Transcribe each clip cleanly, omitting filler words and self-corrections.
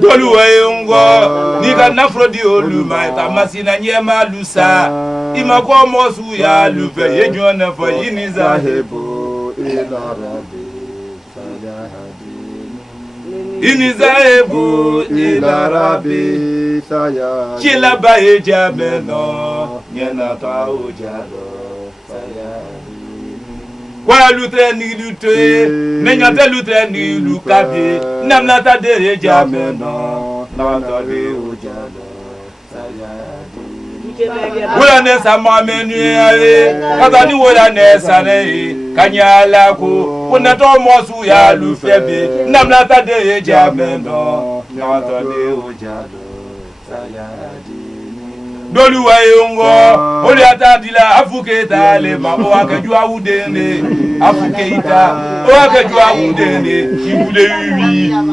dolu wayungo nika nafrodi oluma tamasina nyema lusa imako mosu ya lufe yejona fo yiniza hebo ila rabbi iniza hebo ila rabbi saya chila bae jameno nyena ta ojalo saya kwa lutre ni lutre menyate lutre ni lukabi namnata dere jameno namnata de ojalo wala nesa mamenu aye kata ni wala nesa ne kanyala ko kuna to mosu ya lufebe namnata dere jameno namnata de ojalo dolu wayongo oli atadila afuketa le mabo akaju awudene afuketa o akaju awudene ibule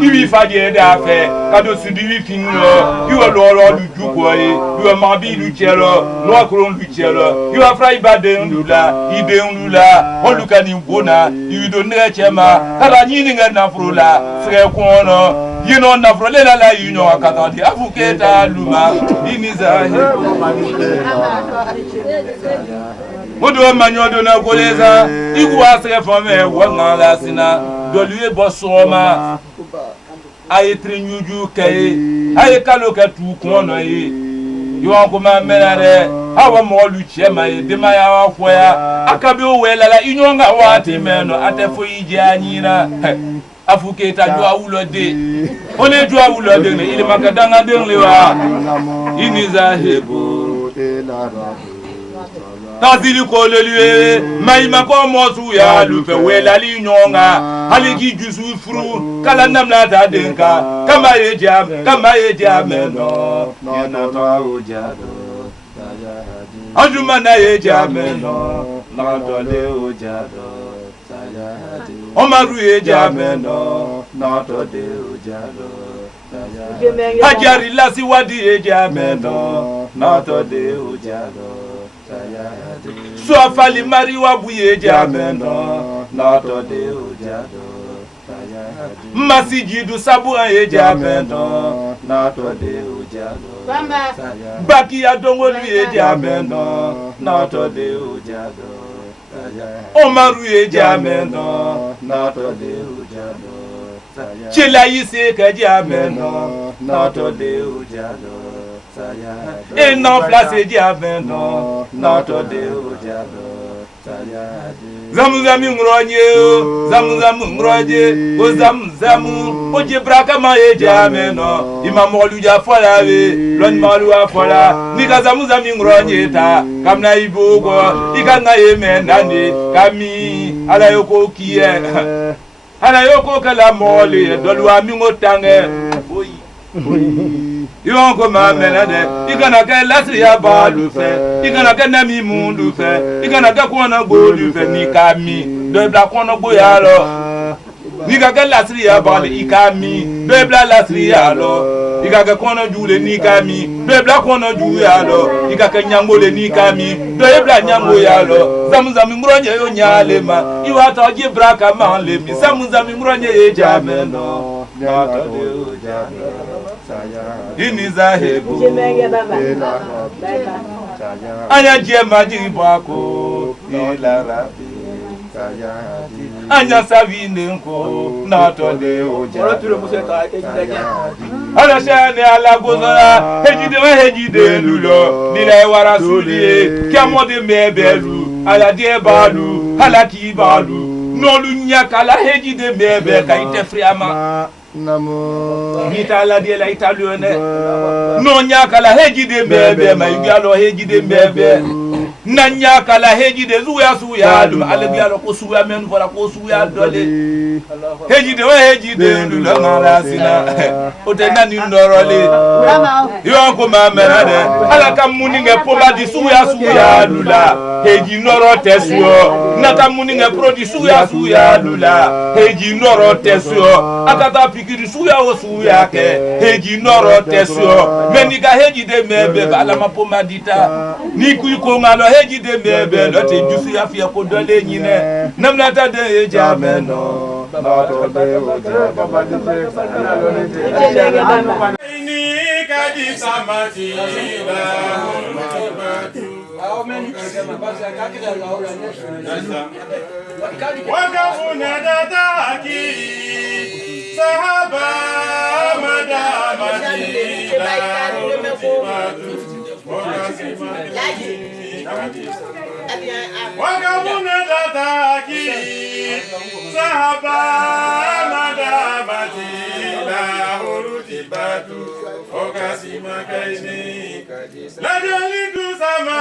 iwi fadie da fe kado sudi finlo iwo loro lujuko e iwo mabi luchelo no akron luchelo iwo fry baden lula ibe lula olukani bona ido nrechema kala nyini ngana frula sre kono yino na frole la yino akatandi afuketa luma iniza Modo manyodo na koleza igu asre fome wanga la sina doluye bosoma aye trinyuju kay aye kaloka tu kono yi yo ko ma menare awa mo lu chema yi de ma ya wa foya akabe o wela la inyonga wati meno atefo yiji anyina afuketa jo awulode one jo awulode ne ile makadanga denle wa iniza hebo tazili ko lelue maima ko mosu ya lufe wela li nyonga haliki jusu furu kala namna ta denka kama ye jam no na ta ojado ajuma na ye jam no na to le ojado omaru ye jam no na to de ojado hajari lasi wadi ye jam no na to de ojado so afali mari wa buye jameno na to de ojado masijidu sabu ye jameno na to de ojado baki adongolu ye jameno na to de ojado omaru ye jameno na to de ojado chila yise ka jameno na to de ojado et non place diabeno notre deujado zamu ngroje o zamu o jebraka ma e jameno imamolu ja fola we lon malu afola ni ka zamu ngroje ta kamna ibogo ikanga yemenani kami ala yoko kiye ala yoko kala mole dolwa mi ngotange yon ko ma menade ikana ka lasri ya balu fe ikana ka nami mundu fe ikana ka kona golu fe ni kami do bla kona boya lo ni ka lasri ya balu ikami do bla lasri ya lo ikaka kona jule ni kami do bla kona jule ya lo ikaka nyangole ni kami do bla nyango ya lo zamu mronye yo nyale ma iwata jibra kama le mi zamu mronye ye jameno na to de jameno iniza hebo anya jema jibako ila rabi anya savine nko na to de oja ala shane ala gozora hejide lulo nile warasuli kiamode mebelu ala die balu ala ki balu nolu nyakala hejide mebe ka ite friama namo hitala de la italione no nyakala hejide mbebe mayugalo hejide mbebe na nyakala hejide suya dum alabialo ko suya men vola ko suya dole hejide ndula ngala sina otenani ndorole yo ko mamerade ala kamuninge pomadi suya lula heji noro tesuo na kamuninge prodi suya lula heji noro tesuo akata pikiri suya ke heji noro tesuo menika heji de mebe ala mapomadita ni kuiko ngalo heji de mebe lote jusu ya fia ko dole nyine namnata de jameno Wakabuna tataki sahaba madabati la huruti batu okasima kaini la jalitu sama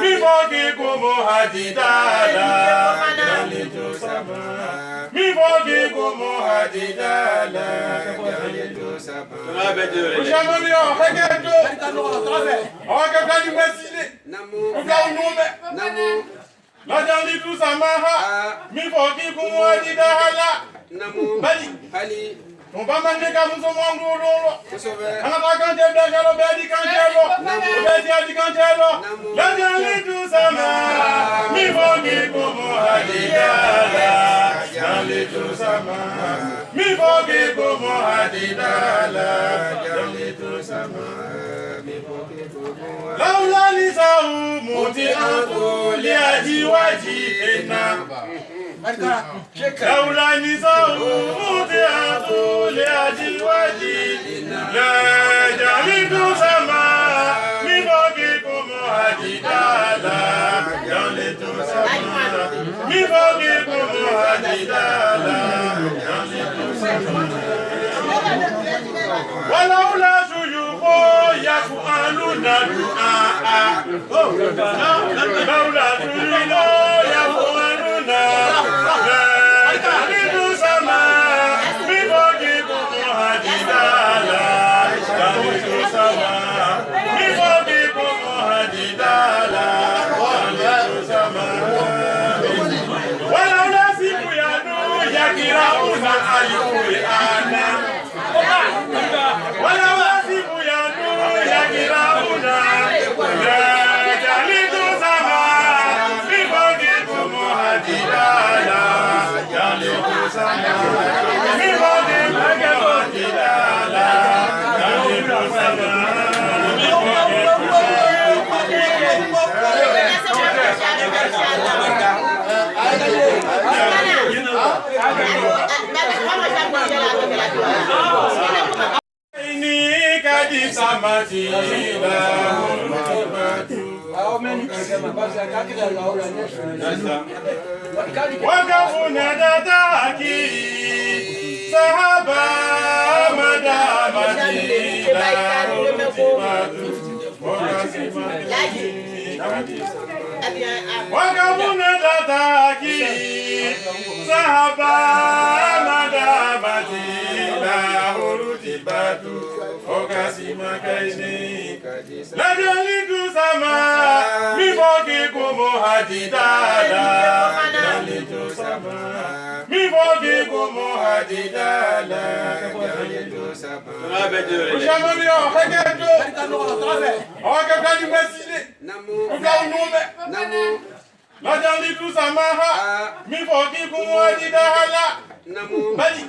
mifoki kumo hadidala jalitu sama mifoki kumo hadidala jalitu sama ushamoni yo heketo awakakani mesile ukaunume Lajali tu samaha, mi foki kumwaji dahala. Bali, Mubamane kamuso mwangulo. Anataka njenda jalo bedi kanjelo. Bedi adi kanjelo. Lajali tu samaha, mi foki kumwaji dahala. Lajali tu samaha, mi foki kumwaji dahala. Lajali tu samaha. Laula nisau muti antu liaji waji ena. Laula nisau muti antu liaji waji ena. La jalitu sama mifoki kumu hadidala. Jalitu sama mifoki kumu hadidala. Jalitu sama. Walaula suyuko yafualuna du'a. Laula suyuko yafualuna. Jalitu sama mifoki kumu hadidala. Jalitu sama mifoki kumu hadidala. Jalitu sama. Walaula siku yanu yakirauna alikuana. Wala wasifu ya nuru ya kirauna jalitu sama mifoki kumu hadidala jalitu sama mifoki kumu hadidala jalitu sama Samati la wakafuna tataki sahaba madabati la wakafuna tataki sahaba madabati la huruti batu okasima kaini la jalitu sama mifoki kumu hadidala jalitu sama mifoki kumu hadidala jalitu sama ushamoni yo heketo awakakani mesile ukaunume la jalitu samaha mifoki kumu hadidala bali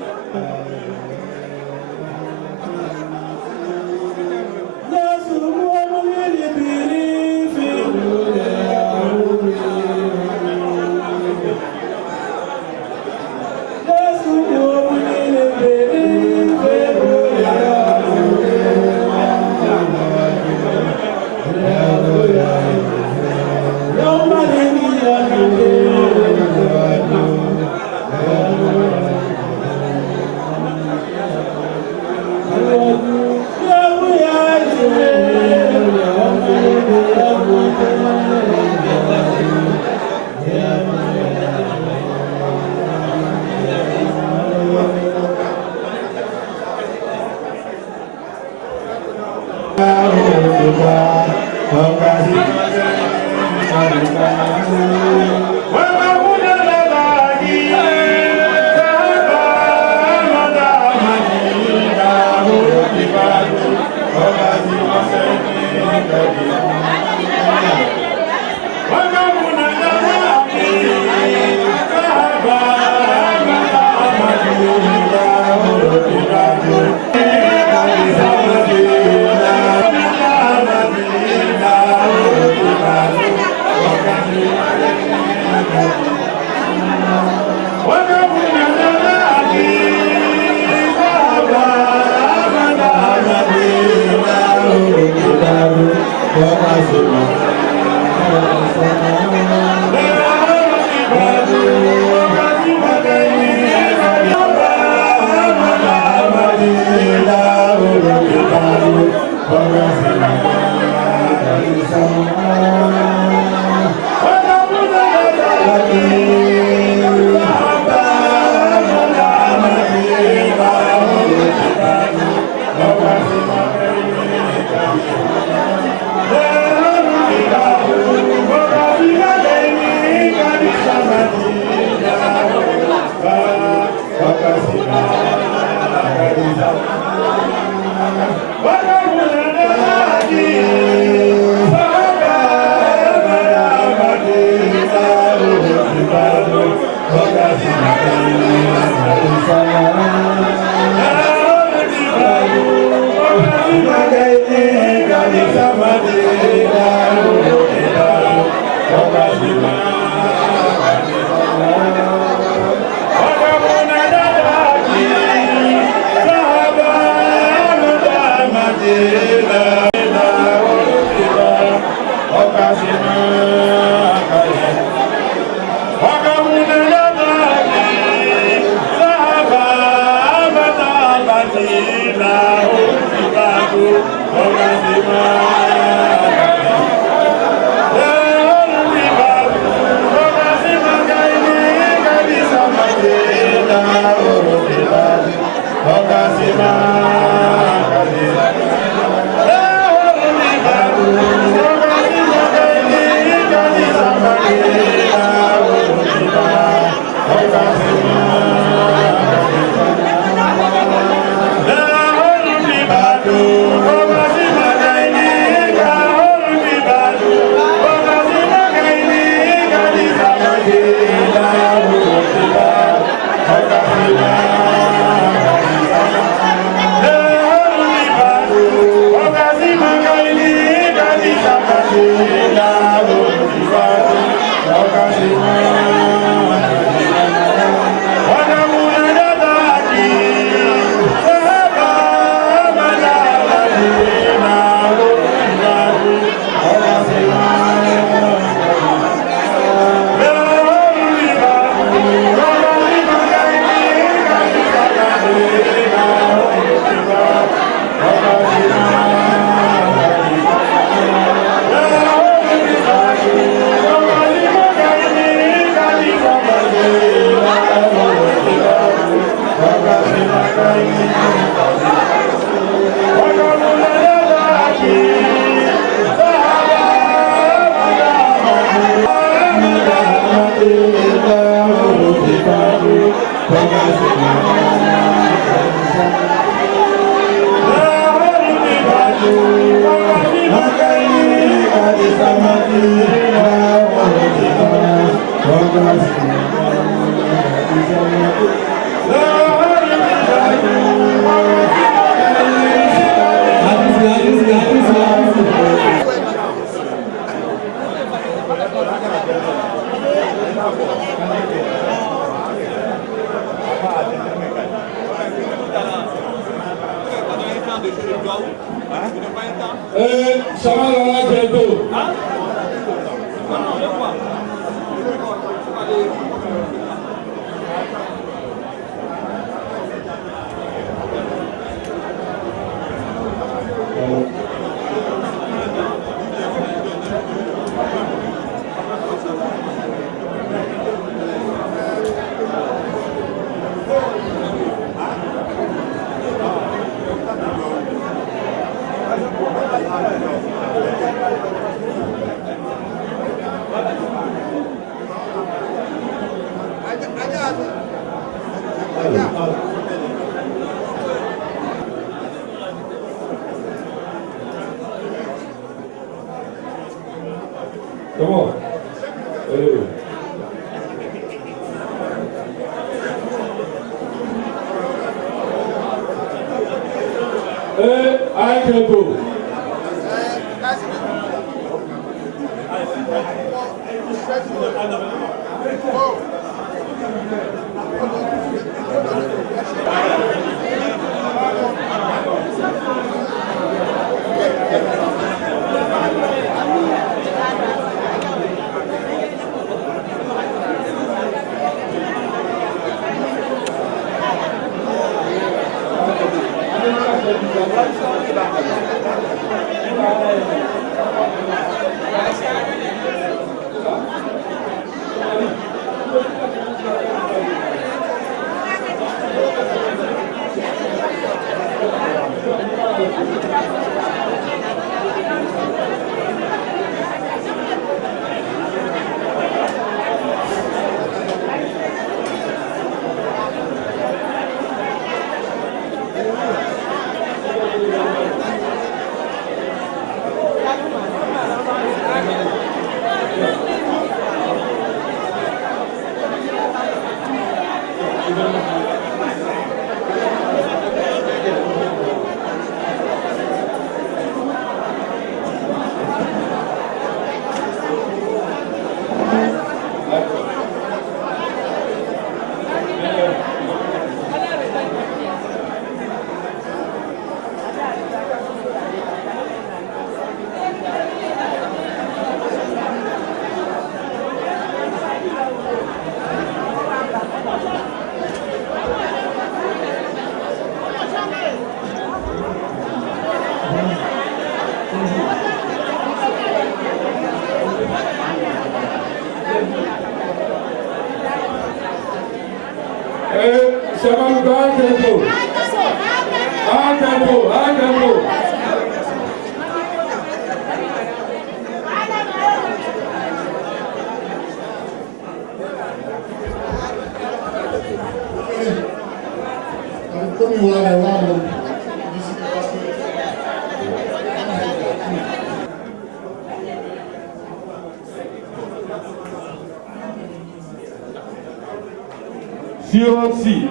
Si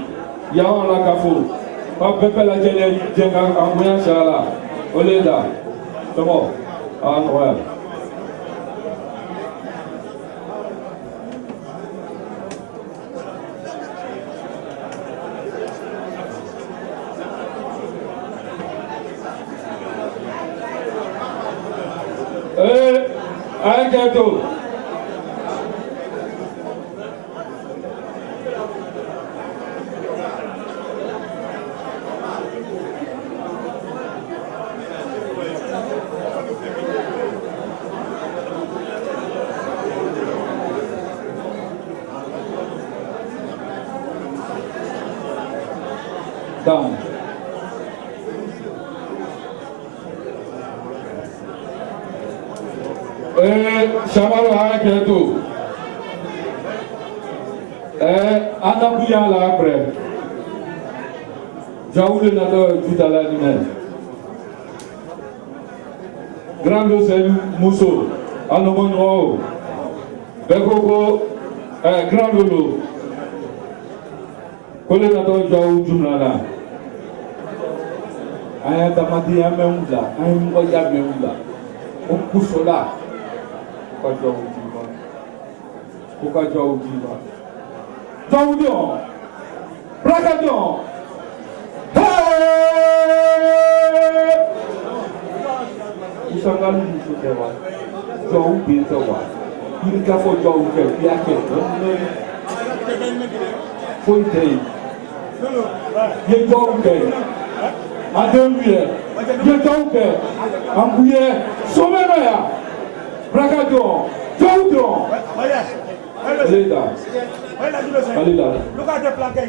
yawan la kafo pa pepe la jele jenga anguya shala oleda tomo anwa Agato down. Shamaro Haketo. Anabuya la après. Jaoule Nato tout à la lumière. Grand Losel Mousso. Anomonro. Bekoko. Grand Lolo. Kole Nato Jaou Jumlana. Ayatamati Yameunda. Ayamboya Meunda. Okusola. Pourquoi tu as oublié? Jaoudion, Bracadion, hey! Usangani Musotewa, Jaou Bintawa, il a fait Jaou Biaké, Fontaine, Yéjouké, Adembier, Yéjouké, Ambouye, Somenaya, Bracadion, Jaoudion. Alida. Alida. Look at the plaque.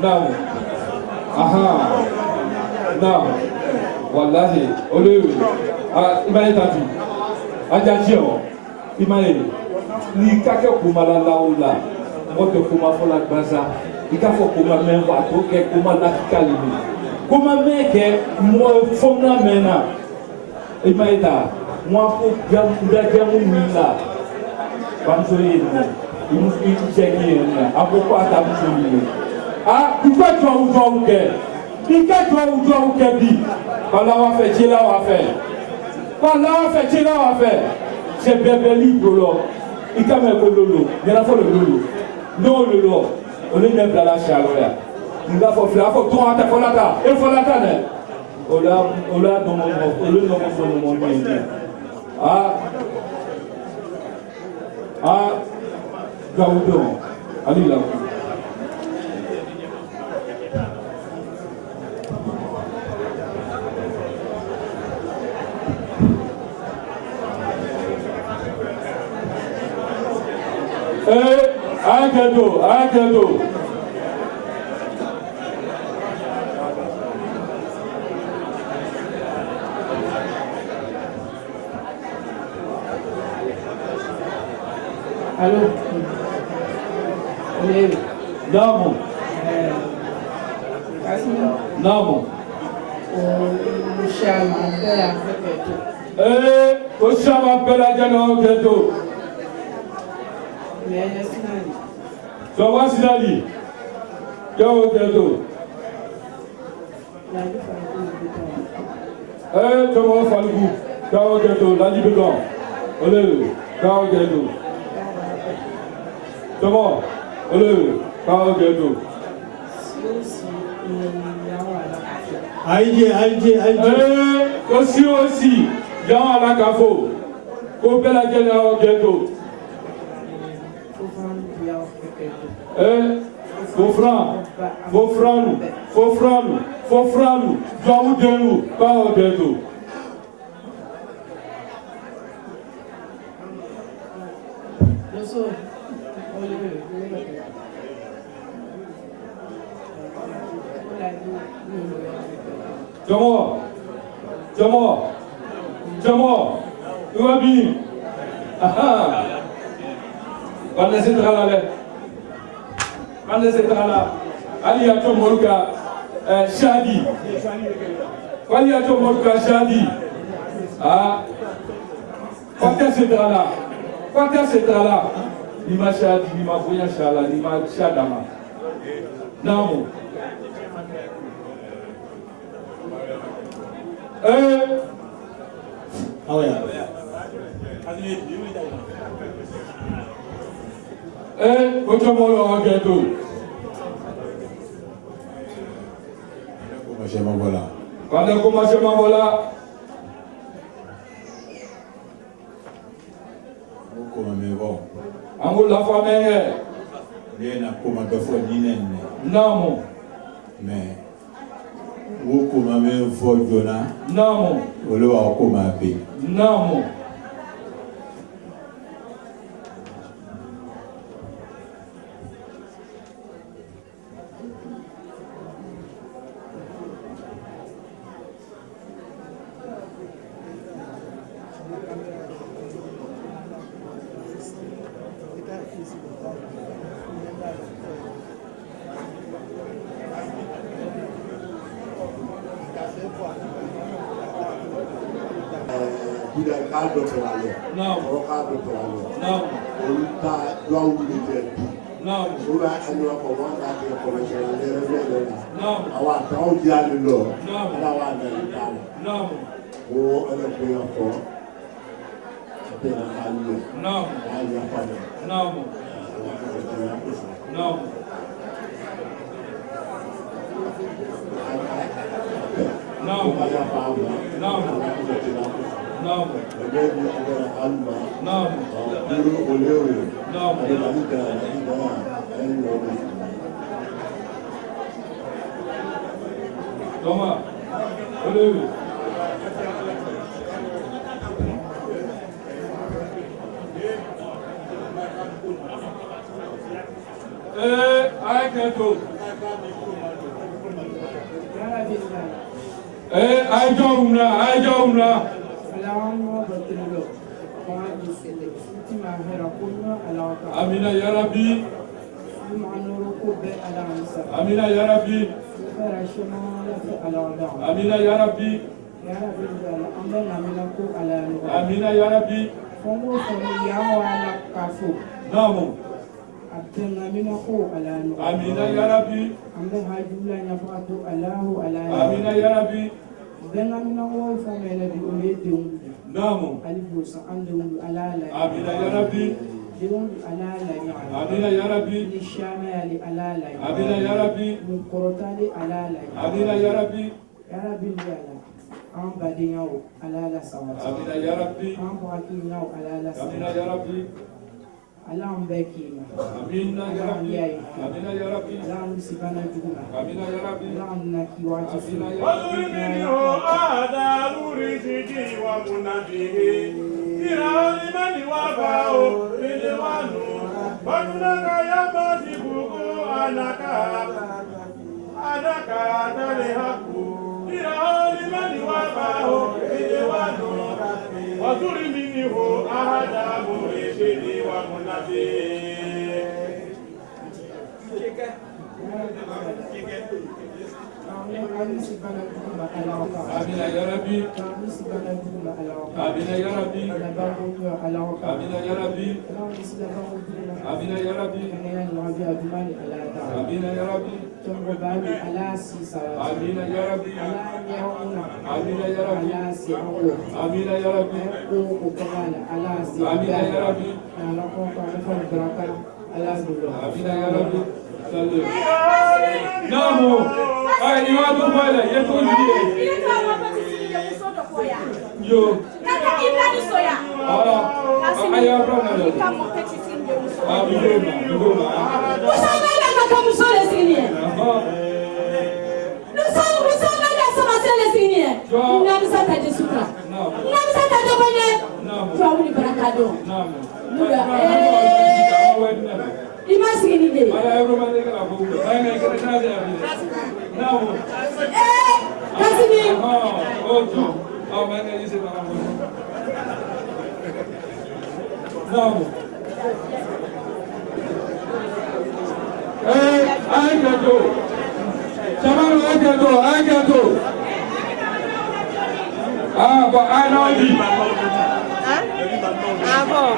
Now. Aha. Now. Wallahi. Ole. Imaye tati. Ajajio. Imaye. Ni kake kumala laula. Moto kuma fola baza. Ikafo kuma menwa toke kuma nakikalimi. Kuma meke mo fomna mena. Imaita. Moi pour jamu mila bamsori ni cheki apoko atamsori ah pourquoi tu as ke ika tu ke bi pala wa fe chela wa fe c'est bebeli bolo ika me ko lolo yala fo lolo no lolo ole ne bla chalo ya nga fo fla fo to ata fo lata ne ola no mo Gaudon, Ali Lau. Arrête-toi. Allô? Oui. Non, non. O chama bela O chama bela jano keto. So what's that? Go keto. Tomo falgu. Go keto. La libéton. Ole. Go keto. Tomo. Ole. Go keto. Aïe. Aussi. Dans la cafo. Coupe la gueule au ghetto. Faut franc. Dois ou de nous, pas au ghetto. Jamour, tu vas bien? On laisse être là. Ali a Tomorka Shadi. Ali a Tomorka Shadi. Ah, quand c'est là. Ni ma Shadi, ni ma Boya Shala, ni ma Shadama. Non. Ah ouais. Comment le gâteau? Quand commence ma voilà. Amour la famille. Non. Mais vous commandez votre journal. Non. Vous le commandez. Non. Thomas, allez. Amina ya Rabbi. Amina ya Rabbi. Amina ya Rabbi. Amina ya Rabbi. Namu. Amina ya Rabbi. Amina ya Rabbi. Namu. Amina ya Rabbi. Amina ya Rabbi. Amina ya Rabbi. Amina ya Rabbi. Amina ya Rabbi. Amina ya Rabbi. Alam beki. Amina ya Rabbi. Amina ya Rabbi. Alam sibana juna. Amina ya Rabbi. Alam nakiwati. Amina ya Rabbi. Ada muriziki wa munabihi. Ira mani wa bao ile wanu. Wanunanga yamazi buku anaka dale haku ira limani wabao wano wazuri mini ho ahadamu eshini wa munafi Amina ya Rabbi. Amina ya Rabbi. Amina ya Rabbi. Amina ya Rabbi. Amina ya Rabbi. Amina ya Rabbi. Amina ya Rabbi. Amina ya Rabbi. Amina ya Rabbi. Amina ya Rabbi. Salut. Namo. Ay, ni watu pale, yetu ndiye. Yo. Kaka ibrani soya. Aya brana lo. Kama petiti ndio muso. Bigoma. Usanga kaka musole sinie. Nusanga sama sele sinie. Namsa taje sutra. Namsa taje bane. Kwa uni barakado. Muda. Imasi ni de. Ala Europa de la Buga. Ay, me queda nada ya. Namo. Kasimi. Ojo. Mane dice nada. Namo. Ay gato. Chamalo ay gato. But I know you. Bon.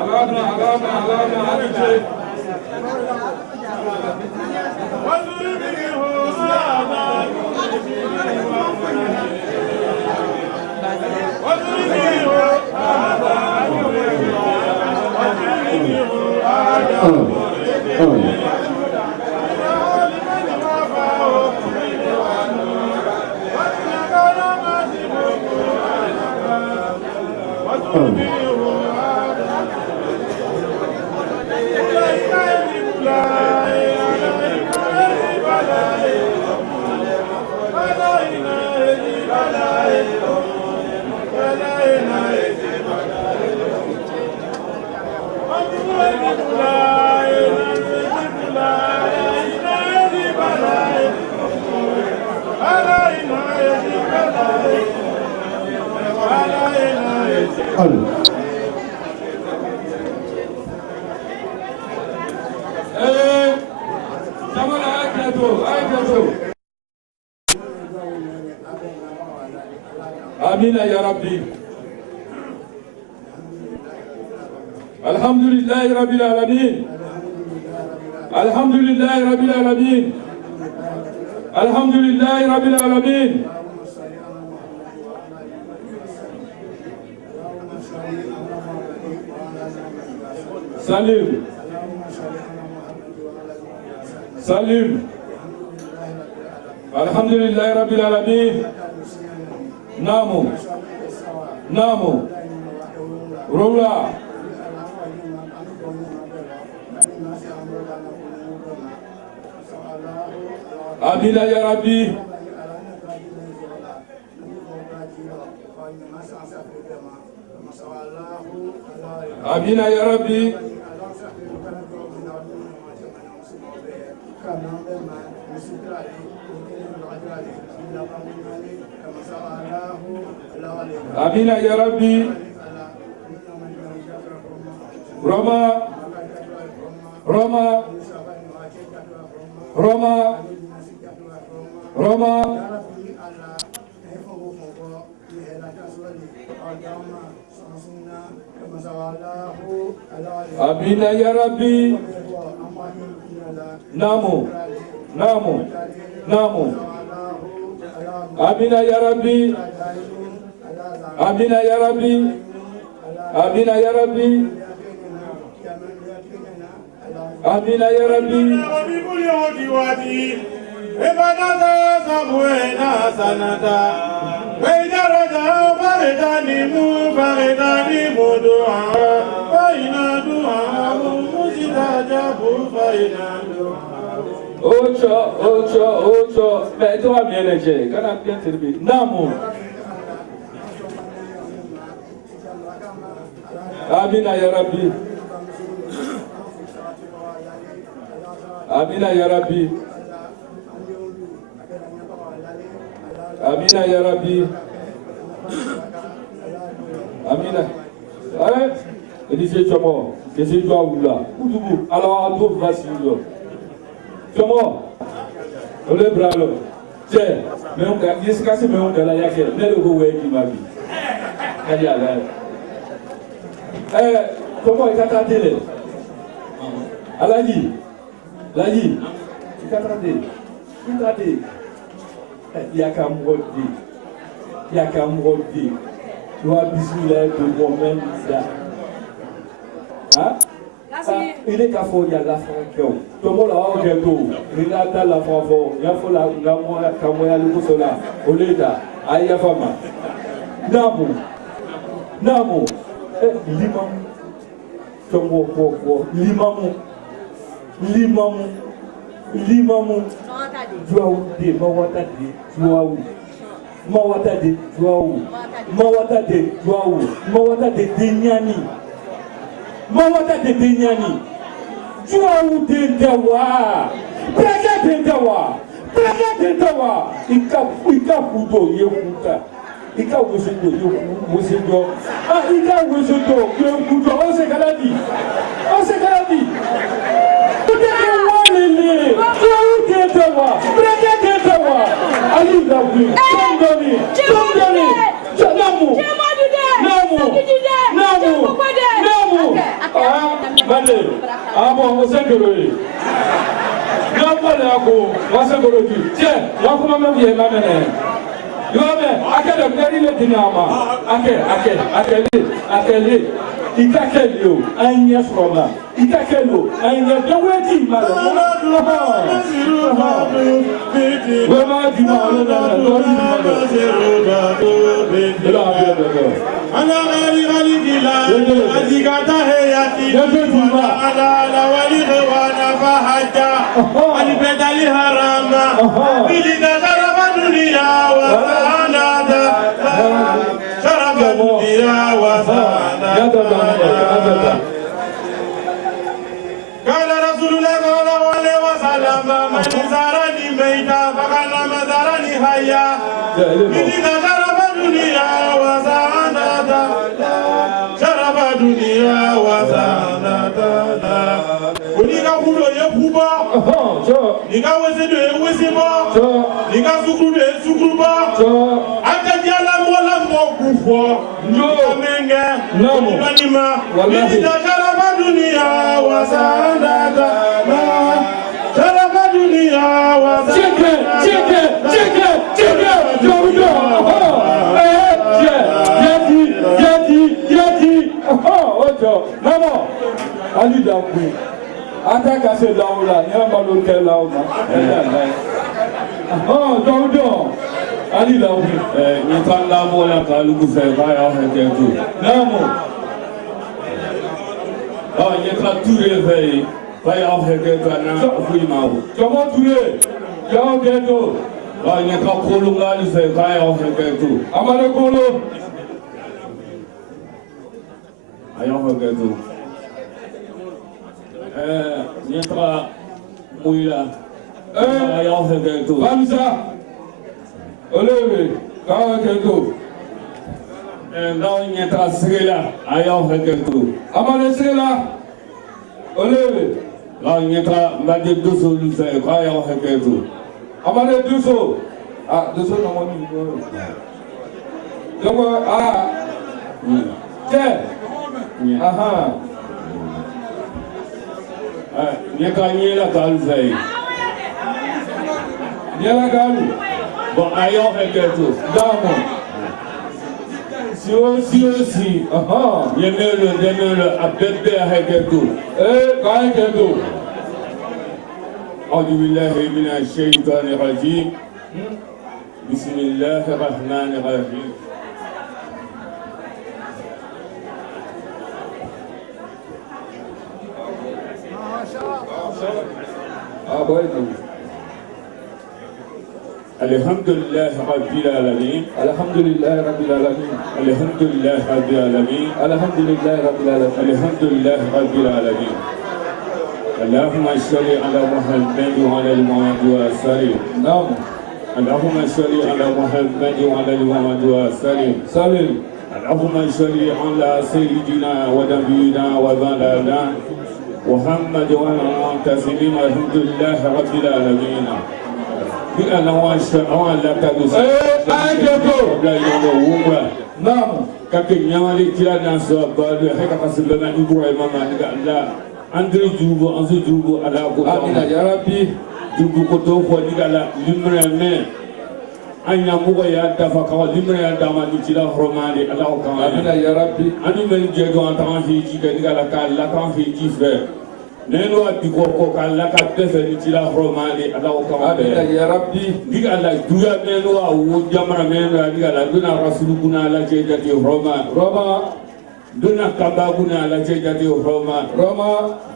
Alama, habite. Amina ya Rabbi. Alhamdulillah Rabbil Alamin. Alhamdulillah Rabbil Alamin. Alhamdulillah Rabbil Alamin. Salim. Salim. Alhamdulillah Rabbil Alamin. Namo. Rola. Amina ya Rabbi. Amina ya Rabbi. Amina ya Rabbi. Roma. Amina ya Rabbi. Namo. Amina ya Rabbi. Amina ya Rabbi. Amina ya Rabbi. Amina ya Rabbi. Ebanaza Samuela Sanata. Weidaraja Faredani Mudoa. Faina Dua Muzida Jabu Faina Dua. Ocho. Mais toi, bien léger. Quand on a bien terminé. Namu. Amina ya Rabbi. Amina ya Rabbi. Amina ya Rabbi. Amina. Hein? Elisée Chomo. Qu'est-ce que tu as voulu là? Oudoubou. Alors, à tout, vas-y. Chomo. On est bras là. Tiens. Mais on a dit que c'est mais on a la yake. Mais le go qui m'a dit. Allez, allez. Comment est-ce que tu as dit? Aladi. Ladi. Tu as dit. Tu as dit. Il y a qu'à m'rodder. Il y a qu'à m'rodder. Tu vois, bismillah, de moi-même, ça. Hein? Il est qu'à faire, il y a la franqueur. Tout le monde a un gâteau. Il a la franqueur. Il y a fait la moya, la le sola. Au l'état. Aïe, fama. Namo. Limam. Tomo. Limamu. Jouaoudé, Mawatade, Denyani. Jouaoudé, Dawa. Dawa. Ika Fudo, Yefuta. Ika Wesedo. Ah, Ika Wesedo, Yefuta. On s'est galadi. Ikakelo, anya froma. Ikakelo, anya daweti malo. Wema di malo na ana ali gila azigata hayati ala wali wana fahaja ali bedali harama bilida garaba dunia wa sanada sharaba dunia wa sanada قال رسول الله صلى الله عليه وسلم من زارني ميتا فقد زارني حيا إذا شرف الدنيا وزانتها شرف الدنيا وزانتها nika kulo yekuba nika wesedo yeweseba nika sukuru sukuruba akajala mola mokufo nika menge nima nika sharaba dunia wasandata sharaba dunia wasandata cheke jojo yati ojo mama ali daku Ataka se laula, nyamba loke lauma. Dodo. Ali laumi. Nyitanda moya kalugu se kaya heketu. Namo. Nyitra ture vei kaya heketu na kuimawu. Kama ture. Yao geto. Nyitra kolungali se kaya heketu. Amare kolo. Ayo heketu. Nyatra muila ayaw hegeto Hamza olewe kawa hegeto ndaw nyatra sirila ayaw hegeto amale sirila olewe ndaw nyatra mbade duso lusa ayaw hegeto amale duso duso na moni donc aha Nyakanyela kalzai. Nyala galu. Bon ayo hegeto. Damo. Si. Aha. Yemele abebe hegeto. Hegeto. A'udhu billahi minash shaitanir rajim. Bismillahir rahmanir rahim. Boy, Alhamdulillah Rabbil Alamin. Alhamdulillah Rabbil Alamin. Alhamdulillah Rabbil Alamin. Alhamdulillah Rabbil Alamin. Alhamdulillah Rabbil Alamin. Allahumma salli ala Muhammad wa ala al-Muhammad wa sallim. Naam. Allahumma salli ala Muhammad wa ala al-Muhammad wa sallim. Sallim. Allahumma salli ala sayyidina wa nabiyina wa dhalana Muhammad wa ala taslim. Alhamdulillah Rabbil Alamin. Bi ana wa sha'a la tadusa. Ajato. La yawwa. Naam. Kake nyawali kila naso balu heka kasulana Ibrahim mama ni Allah. Andri jubo anzu jubo ala ko amina ya rabbi jubo ko to ko digala limre me anya mugo ya dafa ka limre ya dama ni tila hormani ala ko amina ya rabbi anu men je do anta hiji ka digala ka la kan hiji fe neno ati ko ka la ka tefe ni tila hormani ala ko amina ya rabbi digala duya meno wa wo jamra meno digala duna rasuluna la je jati roma dona kabaguna la jejati Roma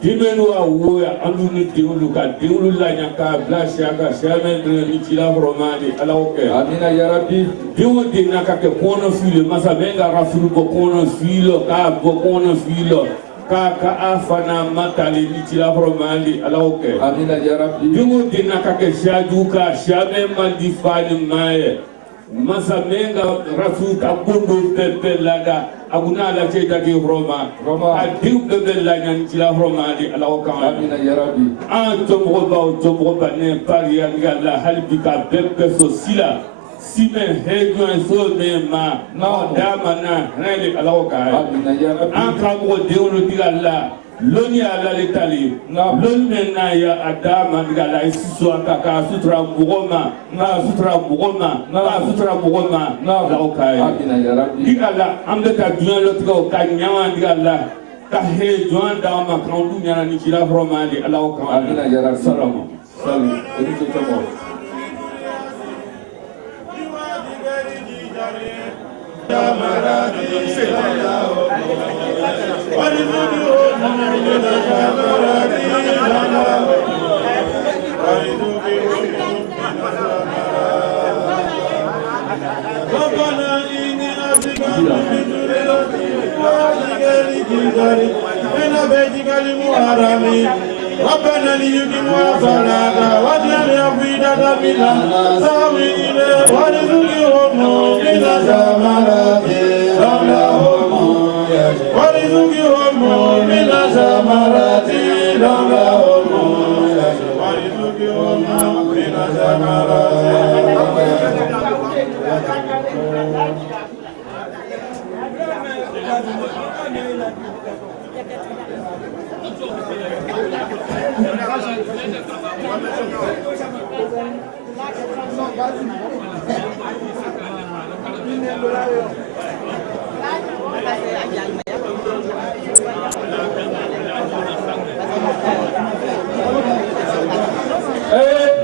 dimenu awoya anduni diulu ka diulu la nyaka blasha ka shamen ni tila Roma di alaoke amina ya rabbi diwu dina ka ke kono filo masabenga rasulu ko kono filo ka bo kono filo ka afana matali ni tila Roma di alaoke amina ya rabbi diwu dina ka ke shaju ka shamen mandi fani maye masamenga rasul ka kundu pepe lada aguna la cheta ki Roma adiu de la nyan tila Roma di alaoka amina ya rabbi tombo ba ne pari ngala halbi ka pepe so sila simen hego so me ma no dama na rele alaoka amina ya rabbi an ka mo de ulu digala loni ala letali loni mena ya adama ngala isiso akaka sutra bugoma na sutra bugoma la okay amina ya rabbi digala amde ka dunya lotko ka nyawa digala ka he joan da ma kan du nyana ni kila fromali ala okay amina ya rabbi sallallahu salam eni to mo ربنا ليقيموا الصلاة واجعل أفئدة من الناس وارزقهم من الثمرات وارزقهم من الثمرات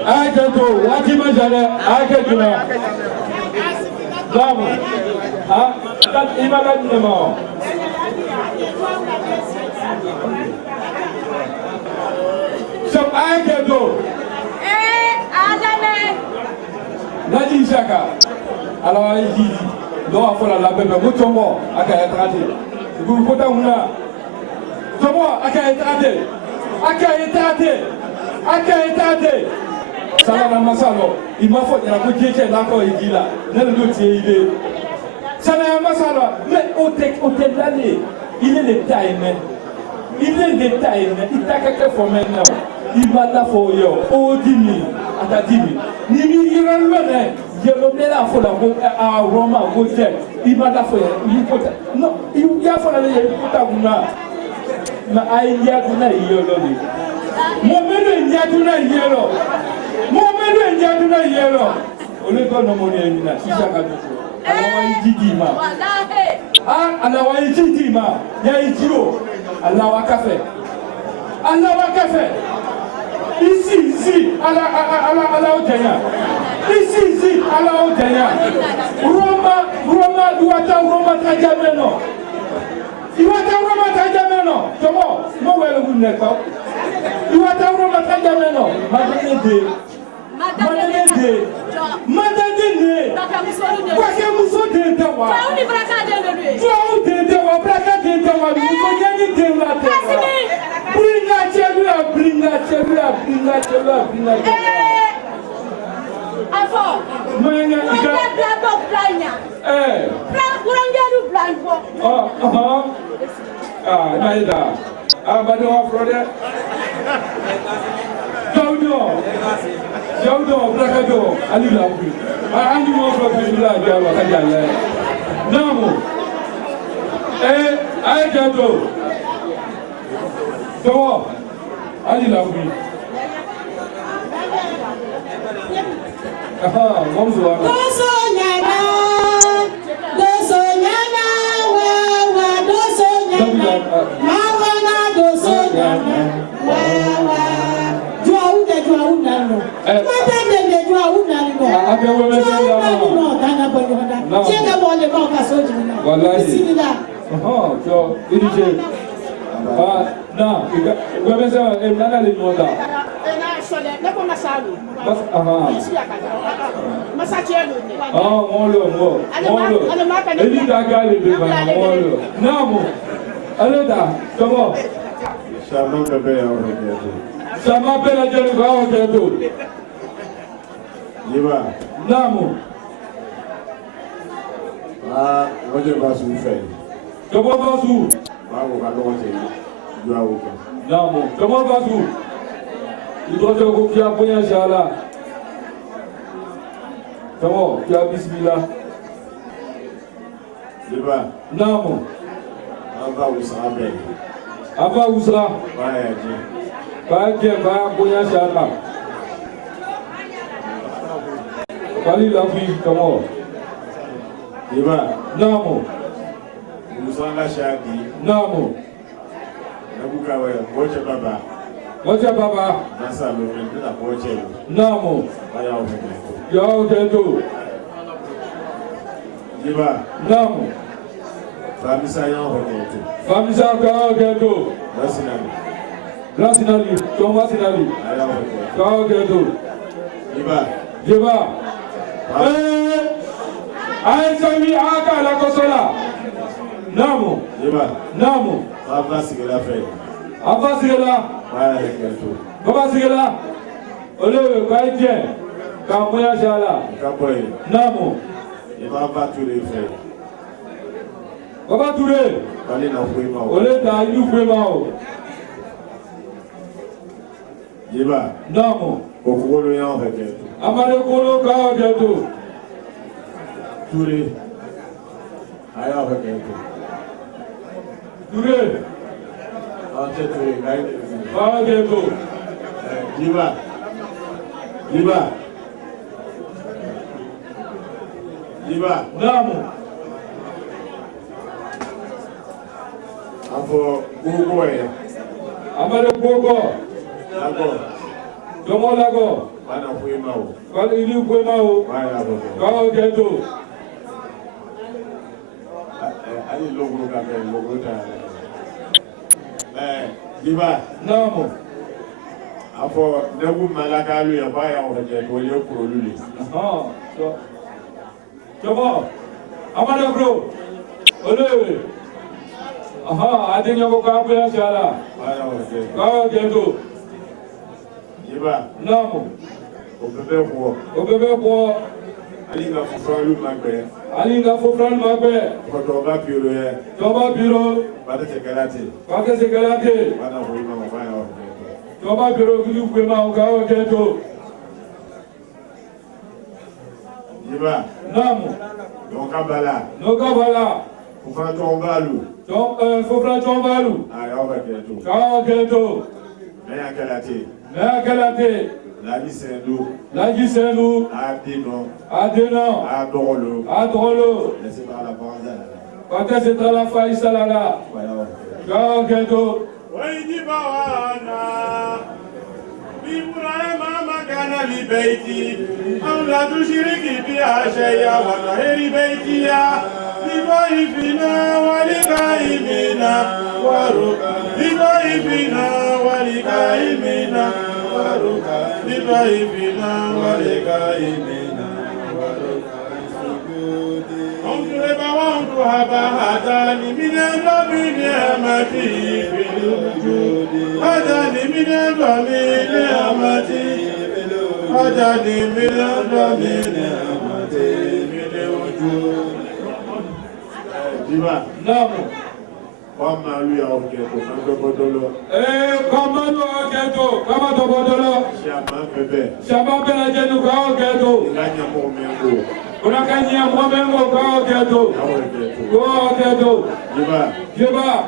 Ajato wati majale ajatuna damu ha kat ibadat nemo so ajato Adame Nadi Shaka alors il doit faire la bébé mutombo aka etrate vous kota una tomo aka etrate Salana Masalo, il m'a fait la boutique d'accord il là, ne le doutier Salana Masalo, mais au l'année, il est le time, il t'a quelque fois maintenant, il m'a la folie, au 10 000, à ta 10 000, il y a le la folie à Roma, il m'a la folie, non, il y a fallu mais il y a ole ko no moni emina ishaka duko alawa jidima alawa jidima ya ijiro alawa kafe ici ala ojanya ici ala ojanya Roma duata Roma tajameno iwata Roma tajameno tomo mo wele gunne ko iwata Roma tajameno madene de Mandandine. Kwake muso dente wa. Tuau dente wa braka dente wa muso nyani dente wa. Bringa chelua. Afo. Manya ika. Naida. Abado wa frode. Jaudo braka do ali la pu. Andi mo frode la jawa kajala. Namo. Ay jaudo. So ali la pu. Momzo wa. Doso nyana wa doso nyana. Mawa na doso nyana wa. Jua una no. Mata dende jua una no. Abewe mesenda no. Tana bonyoda. Chenga bole ba ka soji na. Wallahi. Sinida. So irije. Na, wemeza nana le nyota. Molo. Eli dagale be ba molo. Namo. Aleda, tomo. Shama bebe ya oreketo. Sama bela jeri ba oreketo. Yiba. Namo. Wote basu fe. Tomo basu. Bawo ka lo wote. Jua wote. Namo. Tomo basu. Itoto ko kia punya shala. Tomo, kia bismillah. Yiba. Namo. Aba usabe. Aba usra. Baya je. Baya punya shala. Kali lafi tomo. Yiba. Namo. Musanga shadi. Namo. Nabuka we boche baba. Moja baba. Nasa lo mendina boche. Namo. Baya oreketo. Yao teto. Yiba. Namo. Famisa ya oreketo. Famisa kao teto. Gracinali. Toma sinali. Aya oreketo. Kao teto. Yiba. Jeba. Aisami aka la kosola. Namo. Yiba. Namo. Baba sigela fe. Aba sigela. Baya oreketo. Baba sigela. Olewe kwa ije. Kamoya shala. Kapoy. Namo. Yiba ba tule fe. Baba Touré. Bali na kuima. Ole da yu kwemao. Yiba. Namo. Kokolo ya oreketo. Amade kolo kao teto. Touré. Aya oreketo. Touré. Ante Touré gai. Kao teto. Yiba. Namo. Afo gogo ya. Amade gogo. Lago. Tomo lago. Bana kuima o. Kali ili kwemao. Baya bobo. Kao teto. Ali logo ka ke logo ta. Yiba. Namo. Afo nebu malaka lu ya baya oreketo le kuro luli. So. Tomo. Amade bro. Olewe. Adenya ko kabuya shala. Baya oreketo. Kao teto. Yiba. Namo. Obebe ko. Ali nga fufralu magbe. Ali nga fofran magbe. Ko to ba piro ye. Toba biro. Bada te galati. Kwake segalate. Bana kuima o baya oreketo. Toba biro kili kwemao kao teto. Yiba. Namo. Donc abala. Nokabala. Fufra to balu. Fofran tombalu. Aya oreketo. Kao teto. Meya galati. Nakalate. Laji sendo. Laji selu. Adino. Adena. Adolo. Adrolo. Laissez par la bande. Kwake setrala faisalala. Baya oreketo. Kao teto. Wajiba wana Ibrahim magana li beiti au la tushiriki pia shay'a wa tahiri beitiya libaifina walikaimina waruka libaifina walikaimina waruka libaifina walikaimina نعمتي في الوجود هداني من أدومي نعمتي هداني من أدومي نعمتي في الوجود جيبا نعم وما لي أوكيتو كما بدلو كما لو أوكيتو كما بدلو شابا بلا جنو أوكيتو غانيا مومنغو unakanyia mwamengo kwa keto kwa keto jiba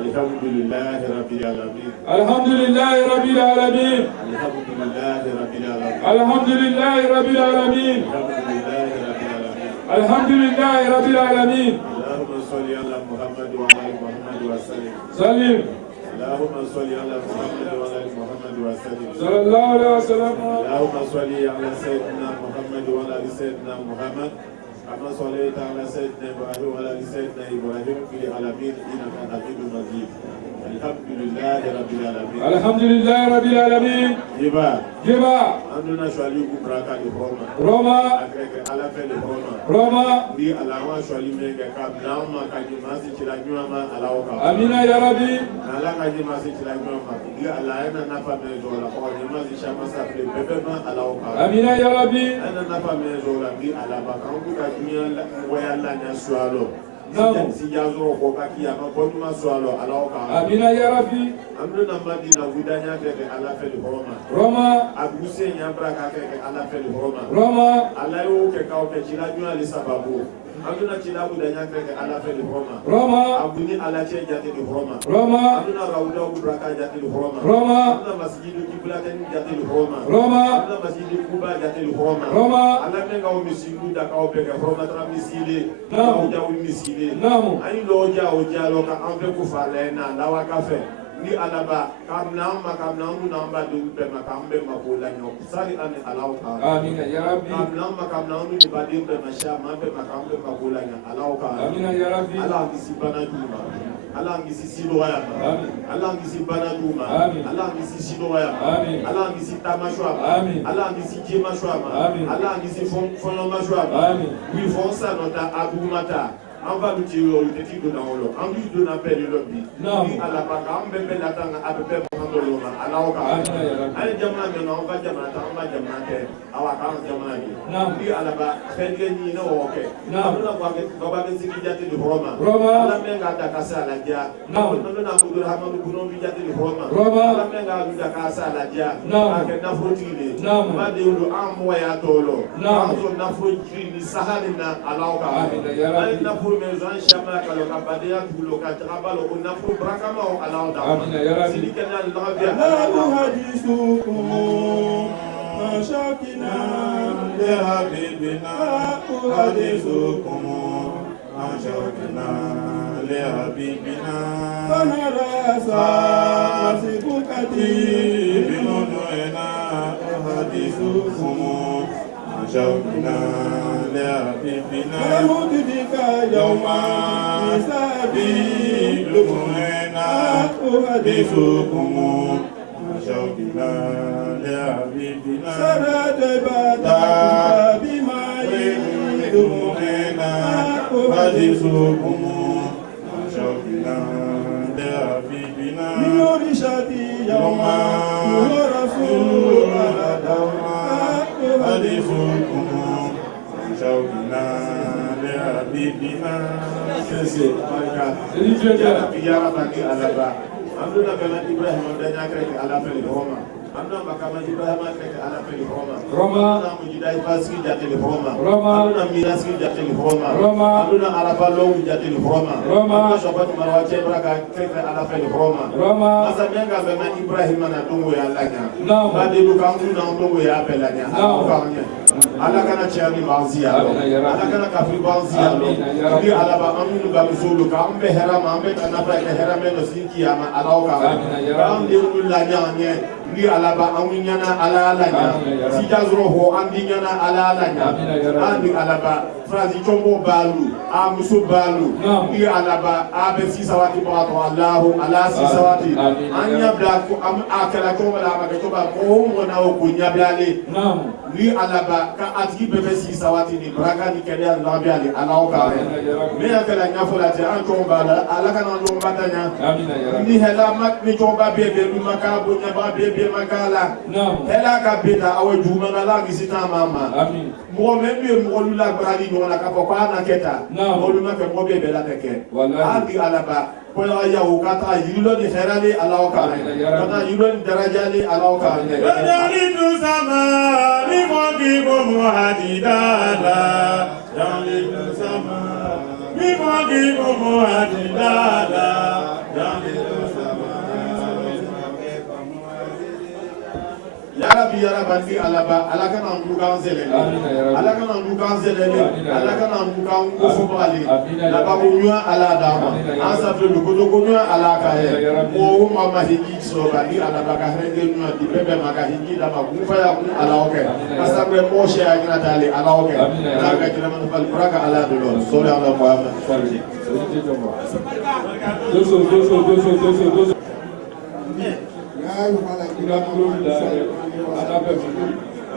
alhamdulillah rabbil alamin alhamdulillah rabbil alamin alhamdulillah rabbil alamin alhamdulillah rabbil alamin alhamdulillah rabbil alamin allahumma salli ala muhammad wa ala muhammad wa sallim salim اللهم صل على محمد وعلى ال محمد وسلم صلى الله عليه وسلم اللهم صل على سيدنا محمد وعلى ال سيدنا محمد كما صليت على سيدنا ابراهيم وعلى ال سيدنا ابراهيم في العالمين انك حميد مجيد الحمد لله رب العالمين الحمد لله رب العالمين جبا عندنا شوالي كبراكا روما على فعل روما دي علاوه شوالي ميغا كابنا ما كاجي ماسي تشلا نيوما علاوكا امين يا ربي نالا كاجي ماسي تشلا نيوما دي علاينا نافا ميزولا كو ماسي شاما سافلي بيبما علاوكا امين يا ربي انا نافا ميزولا دي علاوكا كانو كاجي ويا لا نسوالو sijazoro ko kaki ama bonuma swalo alawka amina ya rabbi amna madina gudanya keke ala feli roma abuse nyambra keke ala feli roma alayo ke kauke chilaju ali sababu amna chilabu danya keke ala feli roma abuni ala che jati di roma amna rawda ubraka jati di roma amna masjidu kibla ten jati di roma amna masjidu kuba jati di roma ala menga o misigu da kaupe ke tra misile ja o misile Namu. Ani loja oja loka ampe kufale na lawa kafe ni alaba kamna namba dumpe makambe makola nyok sari ani alauka amin ya rabbi kamna ni badimbe masha mambe makambe makola nya alauka amin ya rabbi ala ngisibana duma ala ngisisido ya amin ala ngisibana duma amin ala ngisisido ya amin ala ngisitama shwa amin ala ngisijema shwa amin ala ngisifon shwa amin we fonsa nota abumata on va nous tirer au défi de l'envol. On lui donne un peu de lobby. Non. À la baka, on peut la tanga, à peu près pour un dollar. À la oka. Allez, diamant, on va diamant, on va diamant. À la carte diamant. Non. Puis à la bas, fait gagner no ok. Non. On va voir que c'est qui jette le Roma. Roma. La main à ta casse à la dia. Non. On a beaucoup de ramon de boulon, jette le Roma. Roma. La main à la casse à la dia. Non. À que n'a frottilé. Non. On va dire le envoyer à tolo. Non. On a frottilé, ni sahalina à la oka. Allez, n'a maison chama kalo kabadia tulo katrabalo unafu brakama o alauda amina ya rabbi silikana labia Allahu hadisukum mashakina ya habibina hadisukum mashakina ya habibina fanarasa masibukati binunuena hadisukum mashakina Mudika yawma misabi lumena uhadithukum mashawkina lihabibina sarada bada bima lumena uhadithukum mashawkina lihabibina minurishati yawma rasul aladawma uhadithukum mashawkina Sese, ya bagi alaba. Amna kama Ibrahim adanya kreke ala feli Roma. Amna kama Ibrahim kreke ala feli Roma. Roma. Amna mujidai paski jate li Roma. Roma. Amna miraski jate li Roma. Roma. Amna arafa long jate li Roma. Roma. Amna shobat marwache braka kreke ala feli Roma. Roma. Asa menga bema Ibrahim na tungo ya lanya. Bade lukangu na tungo ya pelanya. Kanya. Ala kana chani banzi alo. Ala kana kafri banzi alo. Bi alaba amnu bamsulu ka ambe herama ambe tanapa ke herame no sinki ama alauka. Amde ulanya nye bi alaba amunyana ala alanya. Sijazro ho andi nyana ala alanya. Andi alaba frazi chombo balu Musubalu, I Alaba, Abesi Sawati Bato, Allahu, Alasi Sawati, Anya Black, Akalakoba, Amakoba, Mona Bunyabiali, Ni Alaba, Ati Bebesi Sawati, Braga, Nikelia, Labiali, Alauka, Meakala Nafolati, Ankomba, Alakana Batanya, Ni Hela Mak Nikomba Baby, Makabu, Baby Makala, Hela Kabita, our Jumana, Visita Mama, more maybe more like Brady, Nona Capopana Keta. Moluma ke mobe bela teke andi alaba kola ya ukata yulo ni herali alauka kata yulo ni darajali alauka Dali tu sama ni mogi bomo hadidala Dali tu sama ni mogi bomo hadidala Dali tu sama Yarabi yarabandi alaba alakana ndukan zele alakana ndukan zele alakana ndukan kofobali lababu nyua ala dama ansa fe lugodo nyua ala kae o mama hiji so bali alaba ka henge nyua di bebe maka hiji dama kufa ya kun ala oke asabre moshe ya kina dali ala oke daga kina man fal baraka ala dolo sore ala muhammad doso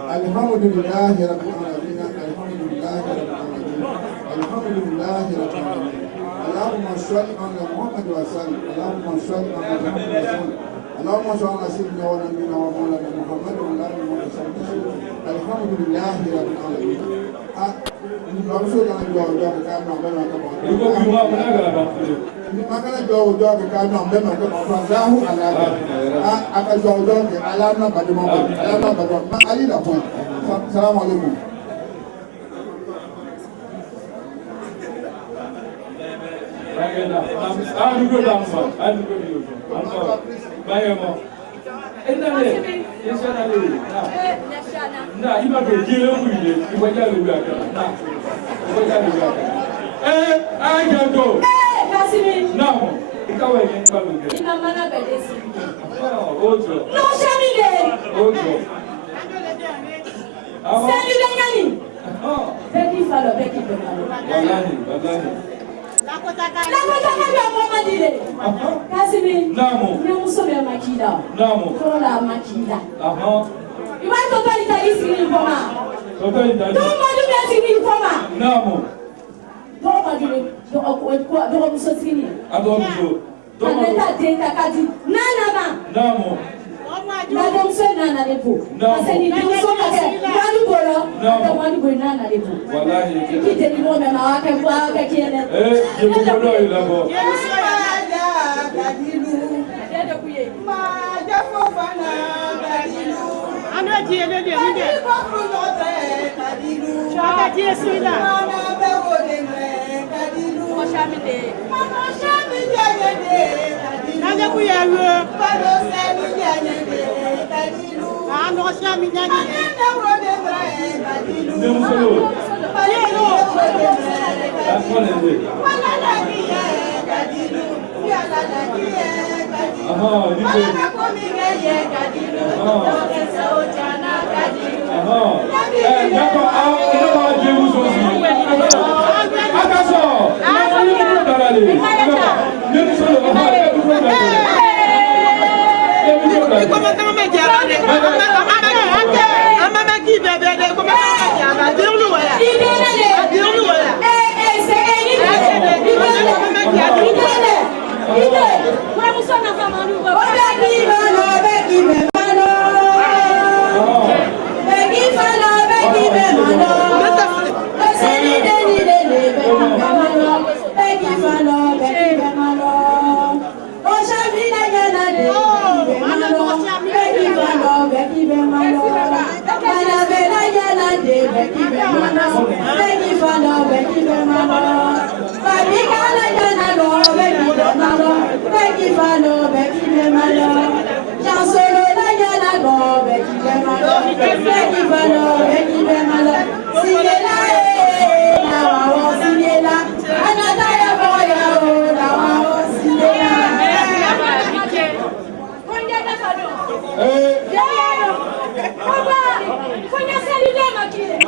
الحمد لله رب العالمين الحمد لله رب العالمين اللهم صل على محمد وسلم اللهم صل على محمد وسلم اللهم صل على سيدنا ونبينا ومولانا محمد وعلى اله وصحبه وسلم الحمد لله رب العالمين Langsung jangan jauh-jauh ke kanan, memang ke bawah. Makanya jauh-jauh ke kanan, memang ke bawah. Jauh alam, akan jauh-jauh ke alam nak baju mampu, alam nak baju. Mak Ali dah pun. Assalamualaikum. Nah, ima ke jile kuile, iba jale biaka. Nah, iba jale biaka. Ajanto. Kasimi. Namo, ikawe ni baluge. Ina mana bedesi. Ojo. No shamide. Ojo. Sani dengani. Beki falo, beki falo. Wallahi. Lakota kaya mama dile. Kasimi. Namo. Ni musome makida. Namo. Kola makida. You want to tell it is in Informa. Don't want to be in Informa. Namo. Don't want to be Namo. La donne nana de pou. Parce que nous sommes là. Nous bolo. Nous bolo nana de pou. Wallahi. Qui te dit non mais ma ka kwa ka qui est. Je vous bolo là-bas.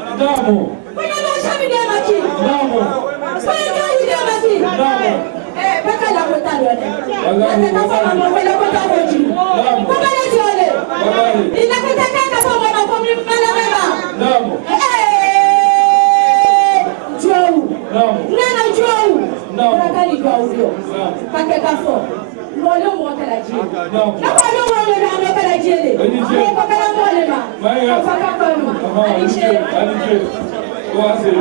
Namo. Nataka mama mbele kwa taboji. Kubale jiole. Ninakutaka kama mama kwa mlimala mema. Naam. Joe. Naam. Nana Joe. Naam. Nakali Joe ndio. Naam. Pakeka fo. Mwolo mwakala jini. Naam. Nakalo mwolo na mwakala jini. Kwa kala mwolo na. Kafaka kono. Alishe. Voici.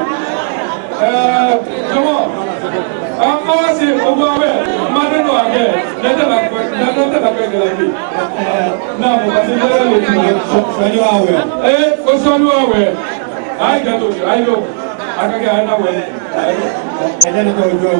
Comment? C'est au bout avec. Maintenant, à quel? N'était pas que la vie. Non, parce que là, I got to. I know. I can get another. I don't know.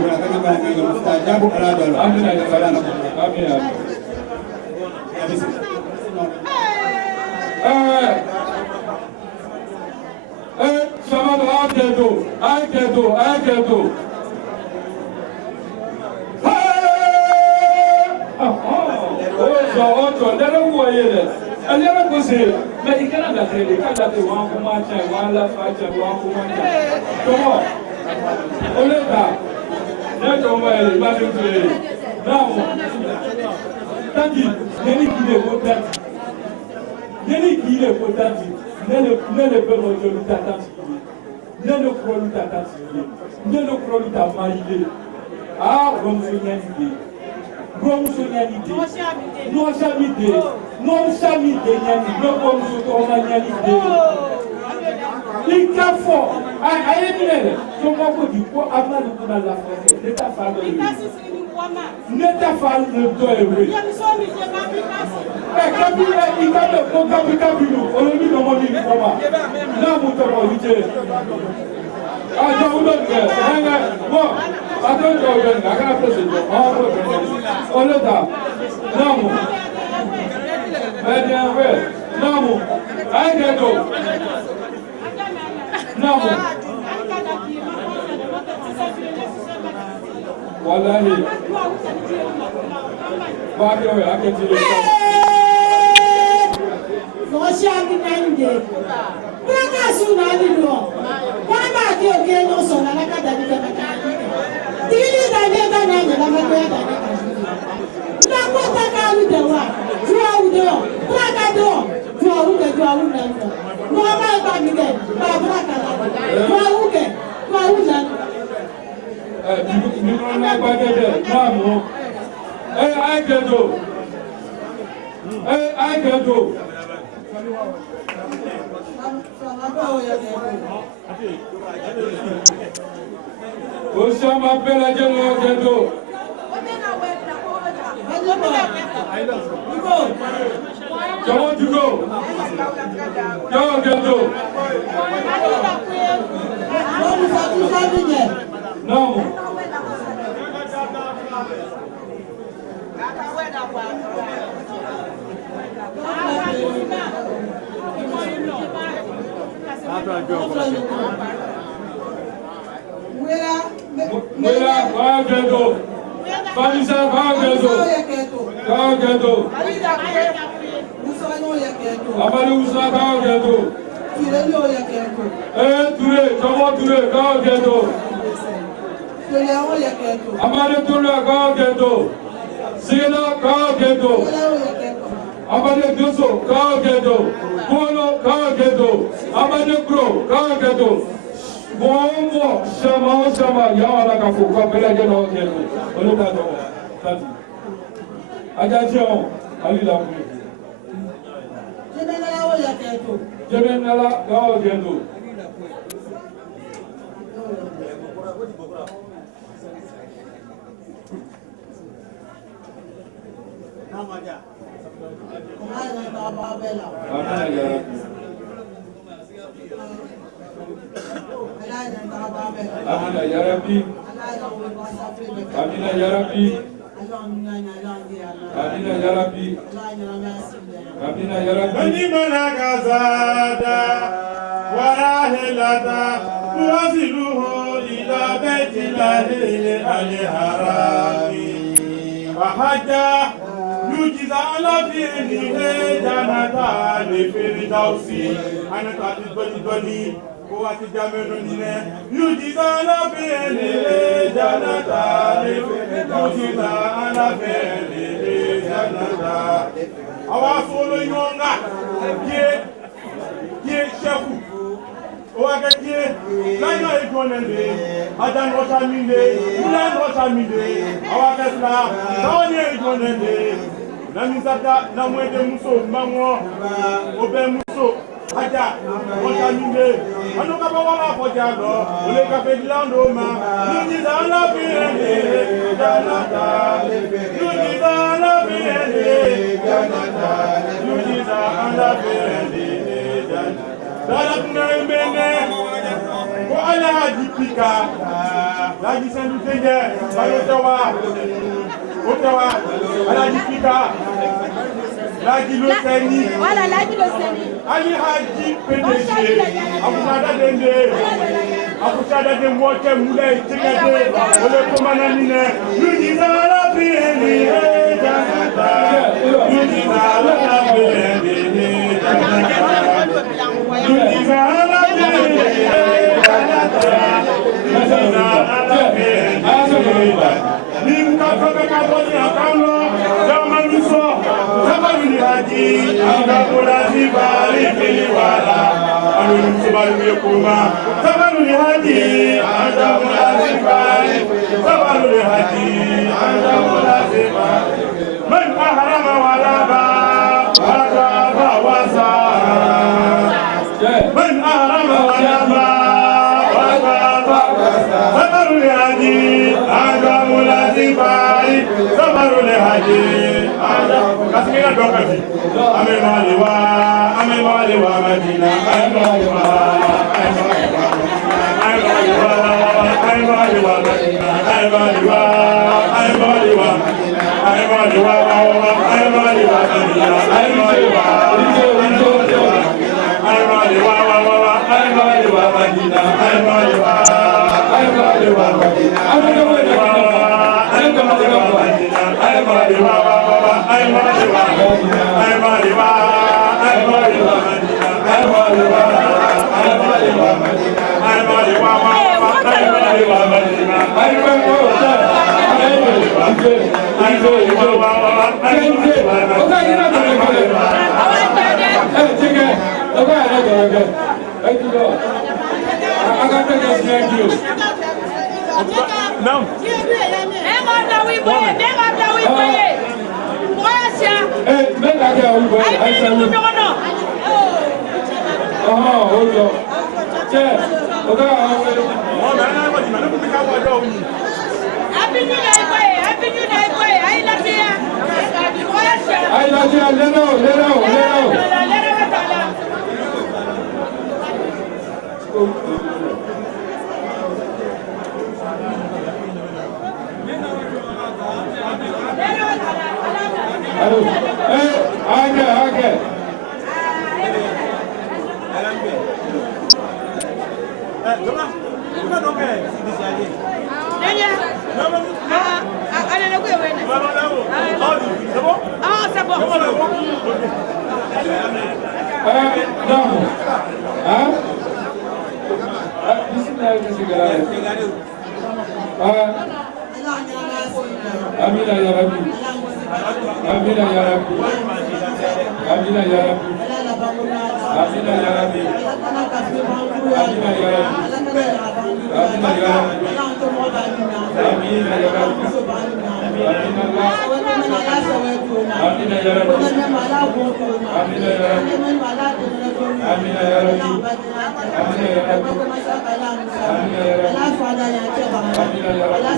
Mais il can't have it. Il can't have it. One for my time, one left for my time, one for my time. Come on. Oleta. Let's go away. Imagine today. Now. Thank you. Any kid will that. Any kid will that. Nene pelo joli tata. Nene krolu tata. Nene krolu tata maile. Ah, on se nyani. Non chamide, non chamide, non comme ce qu'on a nyalide. Il faut, aïe, comment vous dites quoi, avant de la France, l'état fameux. L'état fameux de oui. Il va le capitabulou, on le dit dans mon livre, là, vous t'avez évité. Ah, je vous donne, bon. Attends, on le da. Non. Bien, ouais. Non. Aïe, non. Wallahi. Dili da ne da na na ma ko ya da na ko ta ka lu de wa jua u de pra ka do jua u na no ma ba mi de ba pra ka la jua u na mi no na ba de na mo ai ke do Osama Bella Jelo Gendo. Comment tu go? Go Gendo. Non. Mwela, kwa gendo. Famisa, kwa gendo. Kwa gendo. Amali Usa, kwa gendo. Touré, comment Touré, kwa gendo. Amali Touré, kwa gendo. Sigela, kwa gendo. Amali Doso, kwa gendo. Kono, kwa gendo. Amali Kro, kwa gendo. Bongo, sama, yawala kafuka, bela jeno kendo. Oleta do, tati. Ajajon, alila kule. Jemenala, gawa kendo. Amina ya Rabbi. Amina ya Rabbi. Amina ya Rabbi. Amina ya Rabbi. Ani manakazada warahilata tuwasiluhu ila baitillahi al-harami wa hajja yujiza ala fihi janata li firdausi anata bani Koati jameno nine, yujiza na pele janata, yujiza na pele janata. Awa solo nyonga, kie shefu. Owa kie, lanyo ekonende, adan rosaminde, ulan rosaminde. Awa kesla, saonye ekonende. Namisaka na mwede muso mbango, obe muso. Aja, rosaminde. Ano kapa wala pojado, ole kape dilando ma. Yujiza na pele janata, yujiza na pele janata, yujiza na pele janata. Dalatuna mbene, ko ala dipika, la gisendu tege, balotewa, otewa, ala dipika, la giloseni, Voilà, la giloseni. Ali haji PDG, akusada dende, akusada de mwote mule tikade, ole komana nine, yujiza la pili, janata, yujiza la pili, janata. Kasimira dokati, amemaliwa Madina, amemaliwa Amina ya Rabbi. Amina ya Rabbi. Amina ya Rabbi. Amina ya Rabbi. Amina ya Rabbi. Amina ya Rabbi. Amina ya Rabbi. Amina Allah. Amina ya Rabbi. Amina ya Rabbi. Amina ya Rabbi. Amina ya Rabbi. Amina ya Rabbi. Amina ya Rabbi. Amina ya Rabbi.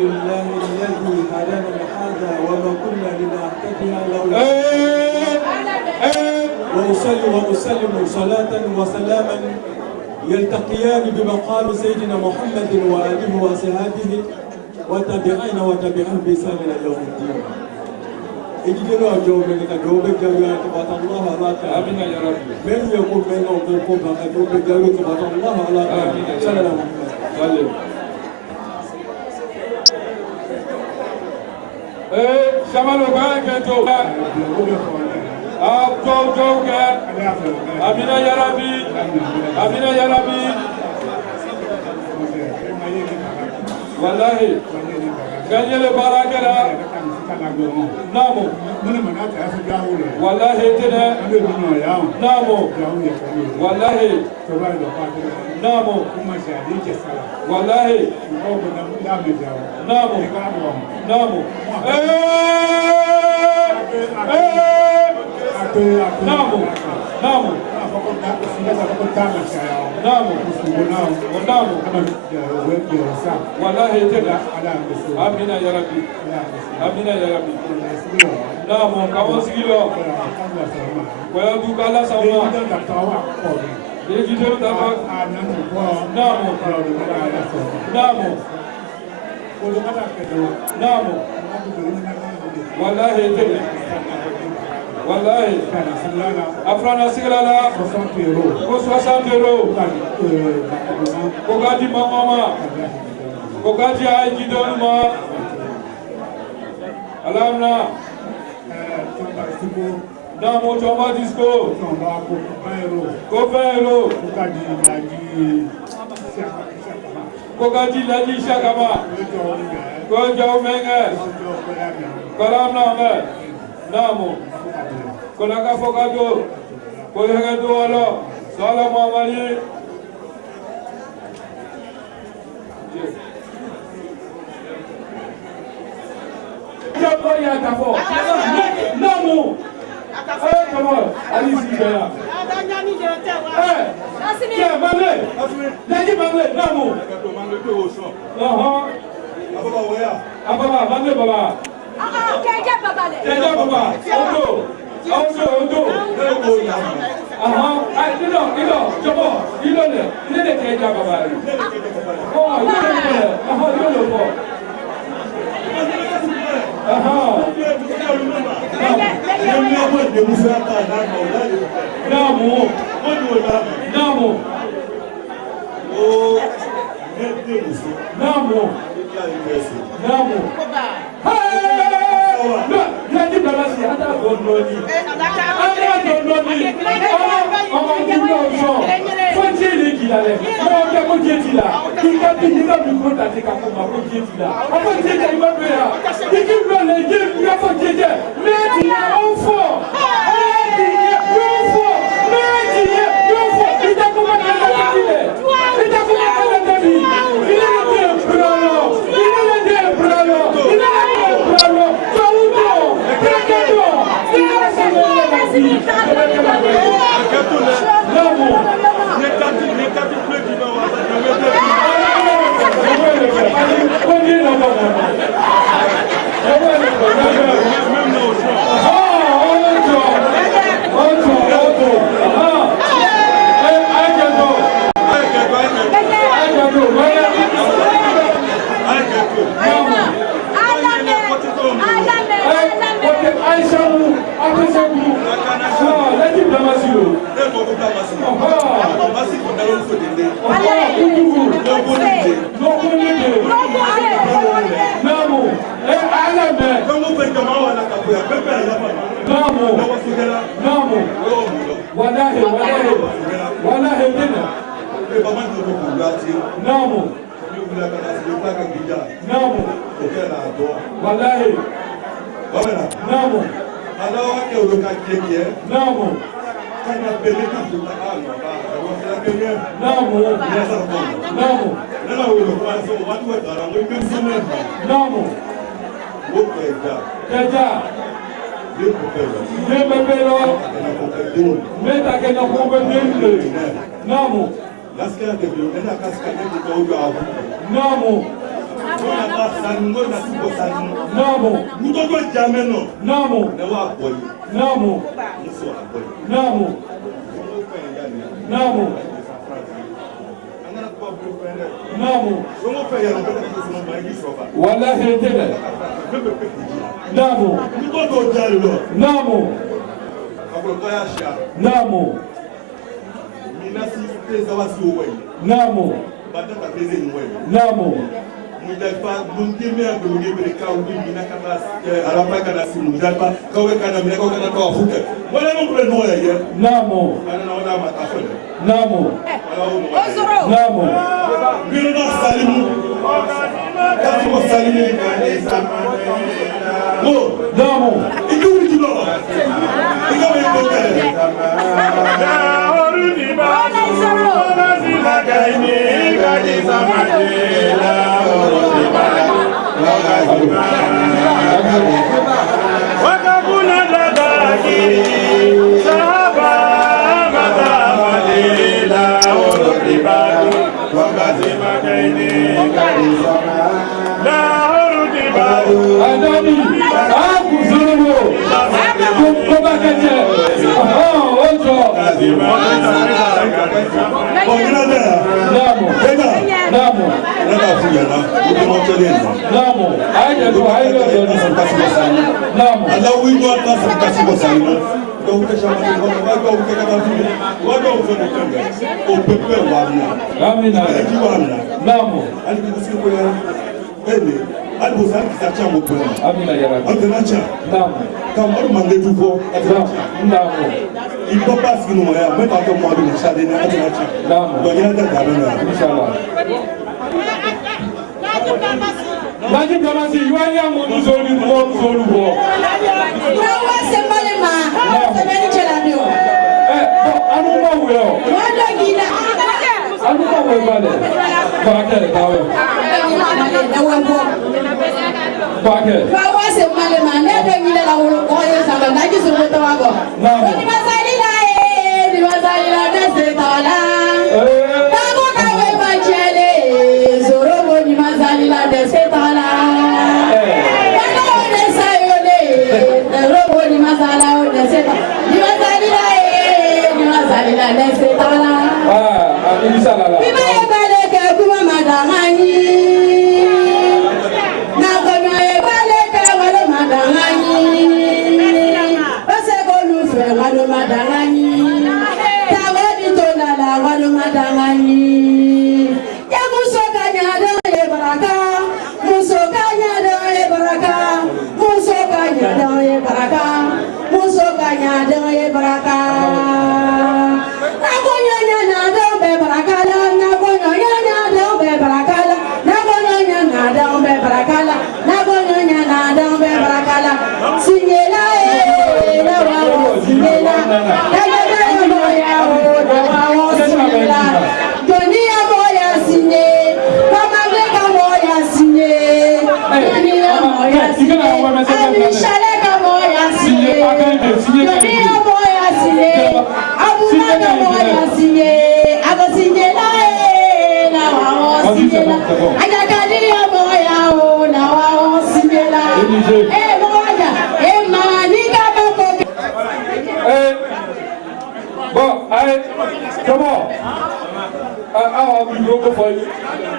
لله الذي هدانا لهذا وما كنا لنهتدي لولا وأصلي وأسلم صلاة وسلاما يلتقيان بمقام سيدنا محمد وآله وصحبه وتابعين وتابعين بإحسان إلى يوم الدين. إجدنا جوبك جوبك جوبك تبارك الله على آمين يا رب. من يقول من يقول جوبك جوبك تبارك الله على آمين صلى الله عليه وسلم. Shamalo Baketo. Amina ya Rabbi. Amina ya Rabbi. Wallahi. Gagné le barakela. Namo. Wallahi tene. Namo. Wallahi. Namo. Wallahi. Namo. Namo. Namo. Namo. Namo. Namo. Wallahi tena. Amina ya Rabbi. Amina ya Rabbi. Namo. Kawasigilo. Kwa dukala sawa. Ejidero daba. Namo. Namo. Namo. Wallahi tena. Wallahi. Afrana siglala. 60 euros. 60 euros. Kogadi mama. Kogadi aji donuma. Alamna. Namo choma disco. Ko 20 euros. Kogadi laji shakama. Ko jaw menga. Kalamna me. Namo. Kolaka fogado. Kolaka dualo. Salam amali. Jabo ya kafo. Namo. Come on. Ali Sibela. Tiens, Manlé. Lady Manlé, Namo. Ababa, Manlé Baba. Keja Baba. Odo. Odo. Jabo. Il est Keja Baba. Oh, il Namo. Alors, on est au local qui est bien. Non, mon. Quand on a payé tout le temps, on a payé. Non, mon. Il y a ça, non. Non, mon. Là, on va tout être dans la même semaine. Non, mon. Vous pouvez dire. Déjà. Deux poupées. Deux bébés là. Mais t'as qu'un enfant bébé. Non, mon. La scène de l'eau, elle a cascadé de l'eau à vous. Non, mon. Non, mon. Nous devons jamais non. Non, mon. Non, mon. Non, mon. Non, mon. Non, mon. Voilà, j'ai été là. Non, mon. Non, mon. Non, mon. Non, mon. Non, mon. Il ne peut pas se nous même en tant que moi de Chadé, donc il y a des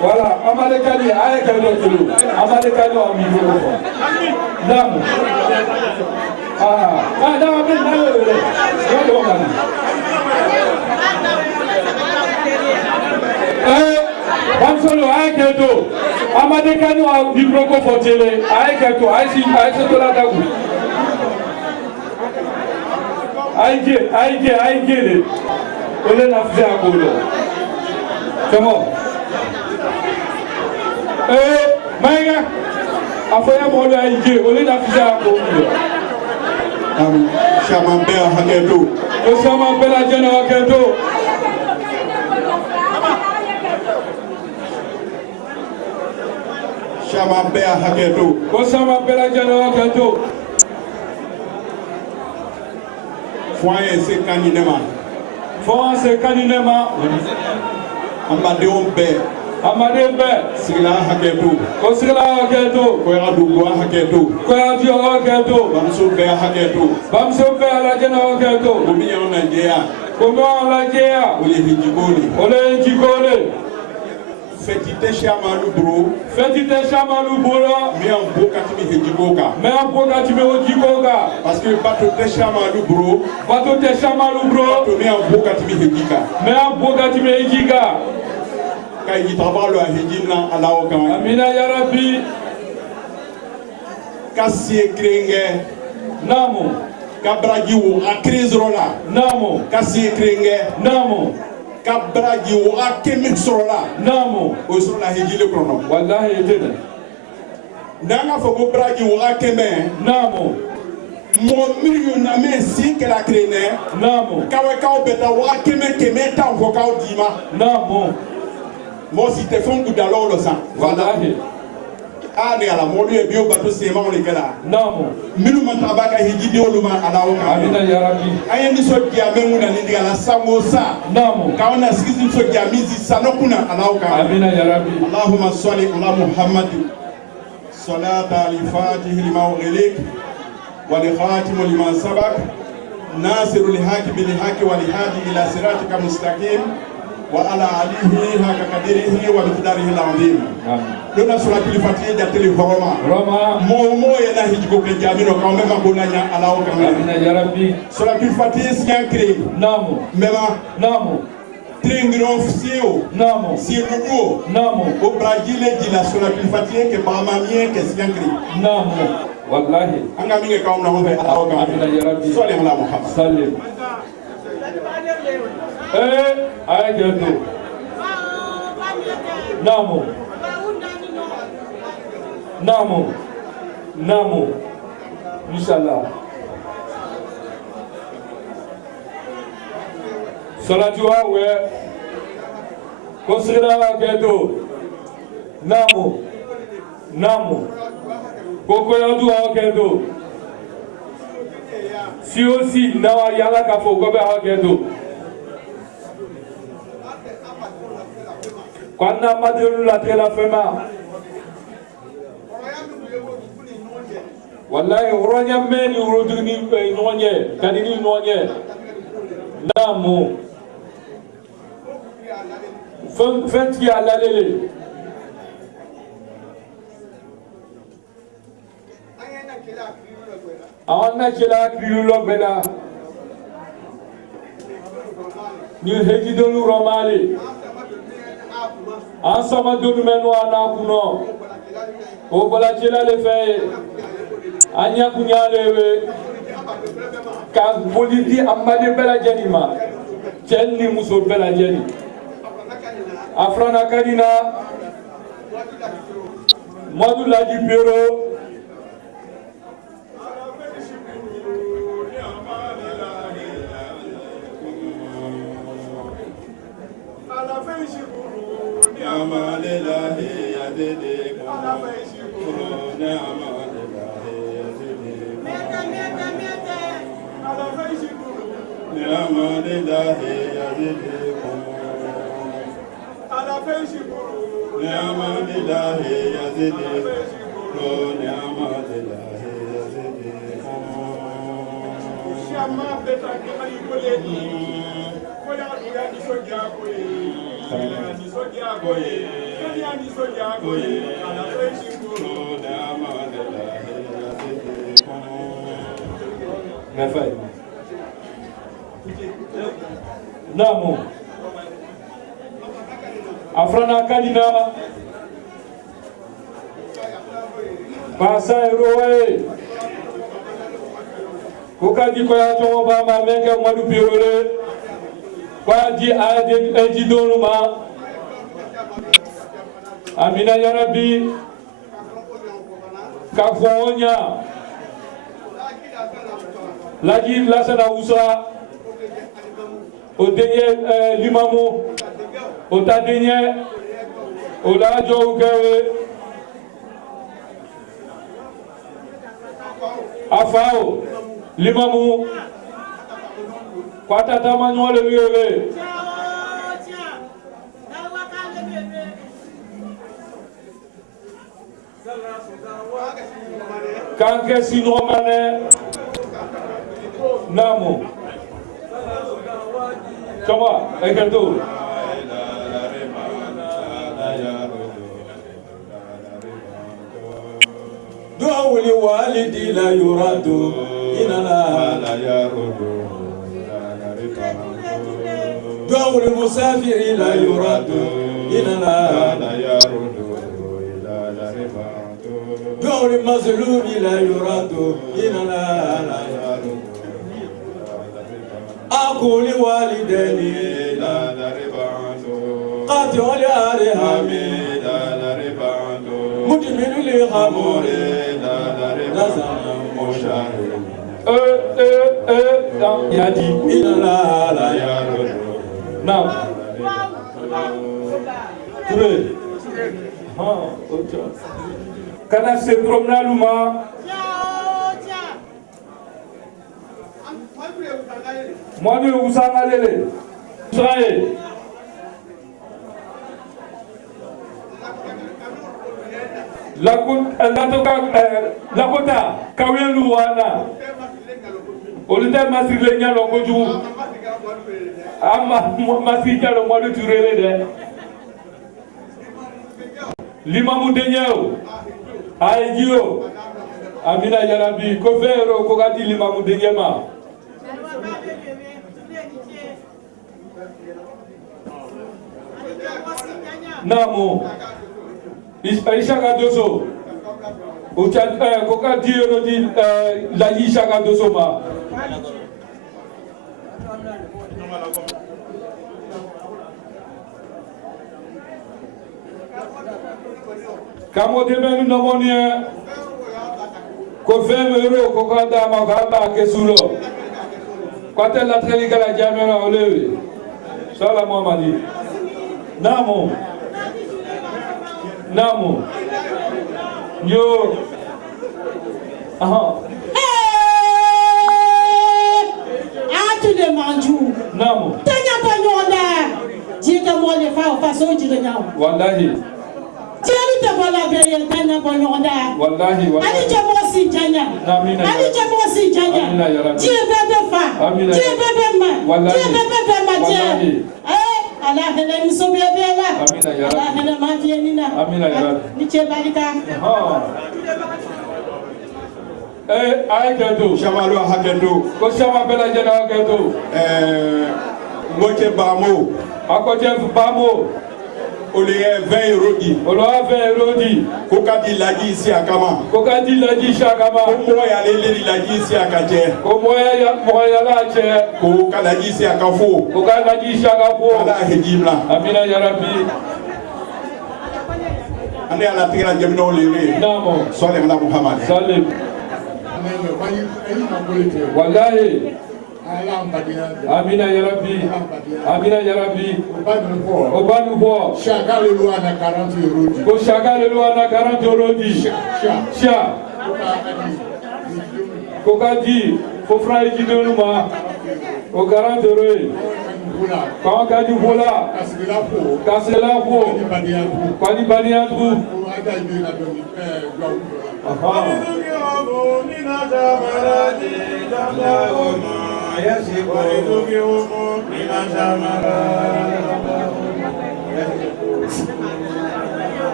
Voilà, Amadekali, Ayakalo, Amadekali, Nam. Bansolo, Ayakato, Amadekali, Bibroko for Tele, Ayakato, I see Ayakato. I get it. Ole na fia kolo. Come on. Maya, afoya molo aije, ole na fia kolo. Chaman bɛɛ hakɛ to. Ko sama bɛɛ lajɛlen hakɛ to. Chaman bɛɛ hakɛ to. Ko sama bɛɛ lajɛlen hakɛ to. Fo an ye se kan di ne ma. Fo an se kan di ne ma. Amadenw bɛɛ. Amaden bɛɛ. Sigila hakɛ to. Ko sigila hakɛ to. Koyaduguwa hakɛ to. Koyadiyo hakɛ to. Bamuso bɛɛ hakɛ to. Bamuso bɛɛ lajɛlen hakɛ to. O min y'anw lajɛya. Ko min y'anw lajɛya. O ye hijiko de. O le ye hijiko de. Fɛti tɛ Siamadu bolo. Fɛti tɛ Siamadu bolo. Min y'an bo ka tɛmɛ hijiko kan. Min y'an bo ka tɛmɛ hijiko kan. Parce que bato tɛ Siamadu bolo. Bato tɛ Siamadu bolo. Bato min y'an bo ka tɛmɛ hiji kan. Min y'an bo ka tɛmɛ hiji kan. Ka hijitabaga a hiji na Alahu kama. Amina yarabi. Ka se kirenge. Namu. Ka baraji wo a kirizɔrɔ la. Namu. Ka se kirenge. Namu. Ka baraji wo a kemi sɔrɔ la. Namu. O sɔrɔ la hiji le kɔnɔ. Wallahi ete dɛ. N'an ka fɔ ko baraji wo a kɛmɛ. Namu. Mɔgɔ minnu na mɛ si kɛra kirenge. Namu. Kawɛkaw bɛ taa wa kɛmɛ tan fɔ k'aw d'i ma. Namu. Mɔgɔ si tɛ fɛn kun da la o la san. Wallahi. Ne ala mɔlu ye bio bato semaw de kɛla. Namu. Minnu ma taa b'a ka hijidenw ma Alahu kama. Amina yarabi. An ye nisɔndiya mɛ mun na ni digala sango sa. Namu. K'aw na sigi nisɔndiya min si sanu kunna Alahu kama. Amina yarabi. Allahumma salli ala Muhammad. Salata al-Fatih lima ughliq wa li-khatim liman sabaq. Nasiru li-haqi bil-haqi wa li-hadi ila siratika mustaqim. وعلى آله حق قدره ومقداره العظيم. لولا سورة الفاتحة جاتلي هرما. رما. مو ينا هيجو كجامينو كم ما كنا نيا على وكم. آمين يا ربي. سورة الفاتحة سيانكري. نامو. مما. نامو. Tringron fsio. Namo. Sirugo. Namo. O Brazil di la sura الفاتحة que Bahamamien que siyankri. Namo. Wallahi. Anga minge kaum na hobe ala wakam. Amin ya Rabbi. Sallim ala Muhammad. Sallim. Aye gento. Namo. Namo. Namo. Inshallah. Salatiwa we. Kosira gento. Namo. Namo. Koko yadu gento. Si aussi nawa yala kafo gobe gento. Kwana madelu la tela fema. Wallahi uronya meni uruduni nonye kanini nonye. Namu. Fenti ala lele. Awana kila kriulo bela. Ni hejidolu romali. Ansama donu menu anakuno o bola jela le fe anya kunya lewe ka bolidi amade bela janima jenni muso bela jeni afrana kadina modula di pero Amalilahi yadidi kurune amalilahi yadidi amalilahi yadidi kurune amalilahi yadidi kurune amalilahi Namu Afrana Kadina Pasa Eroe Kokadi Koya Toba Mamenga Madu Pirole Kwadi Ejidonuma Amina ya Rabbi Kafonya Lagi Lassana Oussa, au dernier Limamou, au dernier, au Lajo Ougawe, Afao, Limamou, Patata Manuel le Violé. Kanke Sinomane Namo Comment Eketo Dawli walidi la yuradu inala la yarudu Dawli musafiri la yuradu inala la yarudu دور المظلوم لا يراد إننا لا يراد أقول والدني لا نربعد قاطع لأرهام لا نربعد مدمن لغمور لا نربعد مشاهد يا دي إننا لا يراد نعم تري ها أوكي kana se promenaluma mwani usanga lele Israel lakota kawelu wana olite masile nyalo koju ama masika lo mwadu turele de limamu denyeo Aïgio, Amina Yarabi, Kofero, Kogadili Mamoudeyema. Namo, Ishaka Doso, Kokadi Rodi, la Ishaka Dosoma. Kamo deme nu namonia ko femero ko kada ma gaba kesulo kwate la trelika la jamera olewe sala Muhammadi namo yo aha atu de manju namo tanya panyonda jika mo le fa faso jirenya wallahi Tiens, tu vas la bien, Tanya Bonyonda. Wallahi, wallahi. Ali Jamo si Tanya. Ali Jamo si Tanya. Dieu bébé fa. Dieu bébé ma. Dieu bébé ma Dieu. Eh, Allah hele miso bébé la. Allah hele ma vienina. Amina ya Rabbi. Ni che barika. Akedo. Shamalo Hakedo. Ko shama bela jana Akedo. Moche Bamo. Akoje Bamo. Oliye 20 € di. Oloa 20 € di. Kokadi laji isi akama. Kokadi laji shakama. Ko moya lele laji isi akaje. Ko moya la che. Ko kalaji isi akafo. Ko kalaji shakafo. Ala hedimla. Amina ya Rabbi. Ane ala tigra jemno lele. Namo. Sallallahu alaihi Muhammad. Salim. Wallahi. Amina ya Rabbi. Amina ya Rabbi. Obanu bo. Chacun le loin à 40 € di. Ko chacun le loin à 40 € di. Cha. Ko kadi fo fra yi donuma. O 40 €. Quand ka du vola. Kasela po. Kwani baniatu.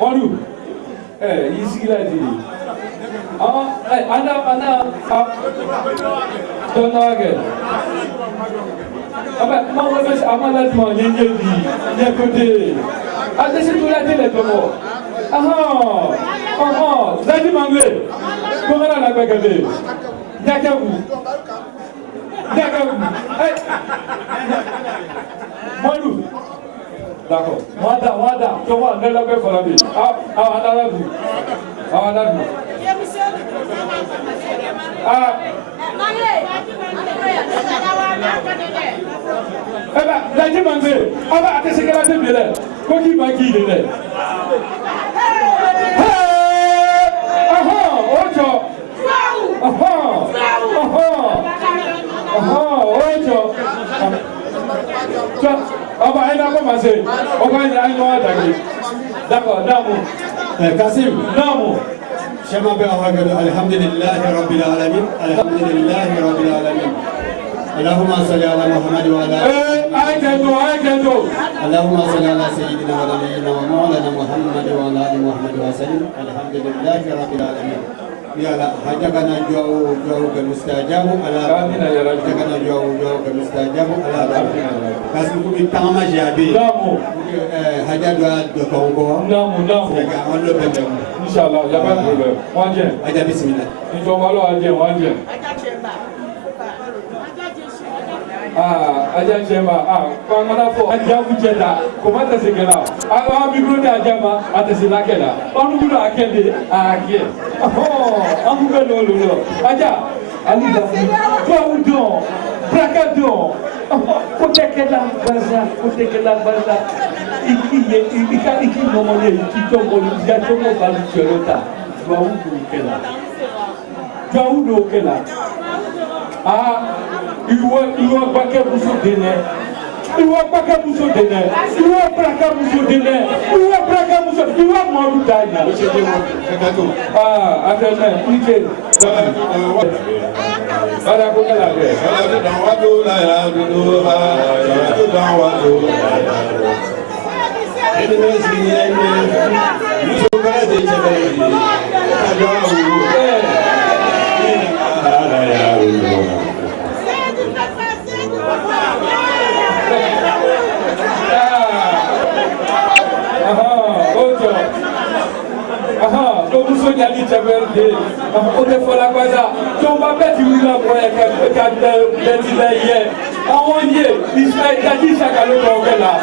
Manu, ici là dit. Ana, Donage. Ah ben, moi je fais amaladement, n'y a côté. Ah, c'est tout la télé de moi. Zadi Manglé, comment on a bagagé? Nyakabu. Manu. D'accord. Wada, tu vois, ne l'a pas fait la vie. Ah, Ah. Eh ben, la demande, on va attester que la tête quoi qui va qui de l'air. On va commencer. On va attaquer. D'accord, Namo. Kassim. Namo. شما الحمد لله رب العالمين الحمد لله رب العالمين اللهم صل على محمد وعلى اللهم صل على سيدنا ونبينا ومولانا محمد وعلى ال محمد وسلم الحمد لله رب العالمين يا حاجتنا جو كمستجاب على حاجتنا جو كمستجاب على كاسم كل تام جابي حاجه دو كونغو نعم Inch'Allah, il n'y a pas de problème. On vient. Aja bismillah. Ah, Aja Chema. Ah, quand on a fait Aja Boucheta, comment c'est que là? Ah, micro de Aja Ma, c'est là qu'elle a. On nous l'a qu'elle a qui? Oh, on nous fait le Aja, Ali Dafi, toi ou don, Bracadon, côté que la baza. Iki nomole iki tombo ya tombo balu chelota João do kela ah iwo bake buso dene iwo braka buso iwo modu danya ah atene nike ala ko kala be ala dan wato la ya do ha to dan wato Ini masih ini, musuh kerja jadi, ada ini ada ya musuh jadi seperti, udah pola kuasa, coba beti ulang proyek kerja beti lagi, awon ye, Israel jadi sakalu kau kena.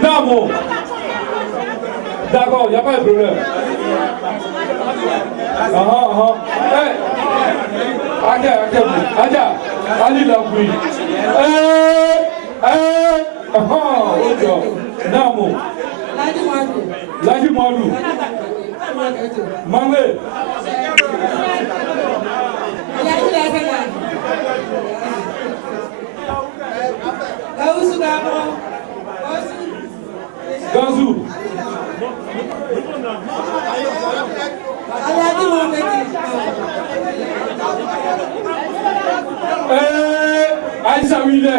Namo. D'accord, il n'y a pas de problème. Aja, allez là, oui. Namo. Laju Malu. Mangé. Gazou. Aïssa Wille.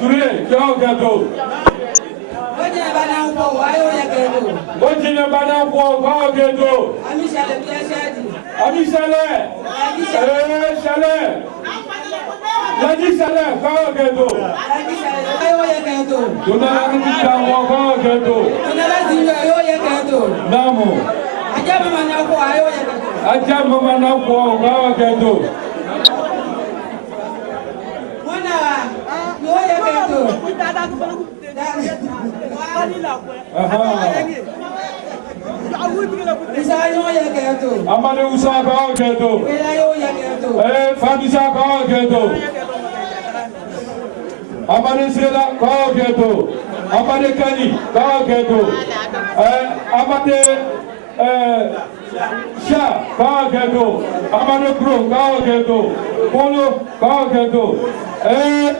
Touré, tu as un gâteau. Ojine bana po wa gedo. Ami Saleh. Saleh. Laji Saleh wa gedo. Dona ni ta wa gedo. Namo. Aja mama na po wa gedo. Amade Usa ka gedo. Fadisa ka gedo. Amade Sela ka gedo. Amade Kani ka gedo. Amade Sha ka gedo. Amade Pro ka gedo. Polo ka gedo.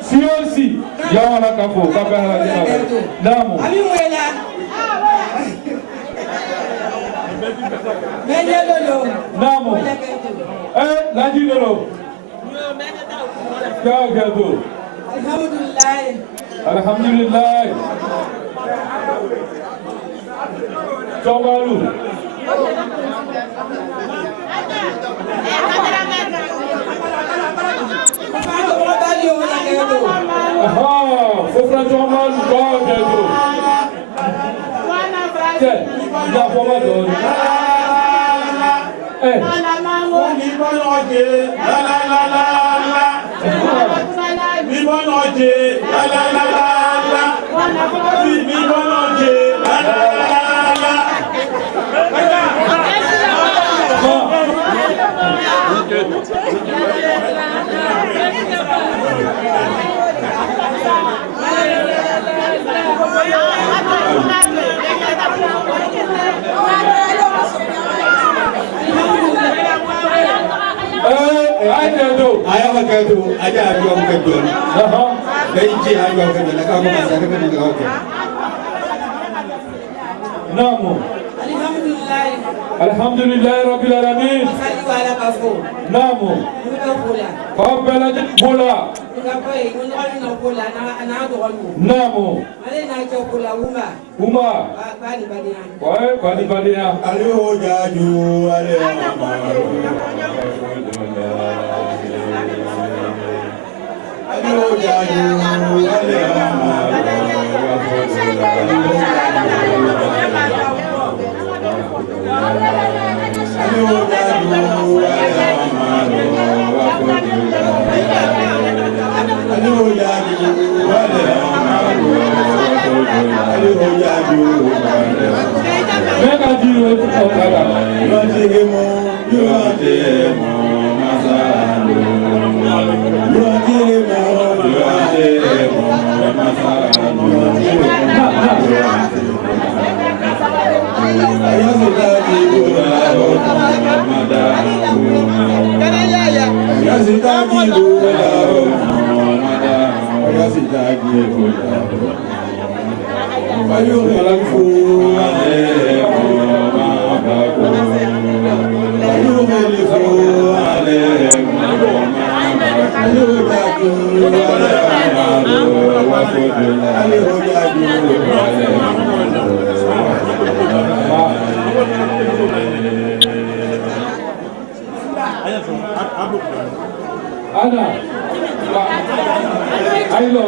Siosi ya wala kafo ka ba Namo. Namo. Laji lolo. Ka gedo. Alhamdulillah. Jomalu. Fofra Jomalu ka gedo. Ayah makan tu, aja aku makan tu. Benci aku makan tu, nak aku masak aku makan tu. Namu. Alhamdulillah Rabbil Alamin. Namu. Qabala bola. Namu. Uma. Wah, badi-badinya. Aliho jaju, aliho Ana, ayo lo.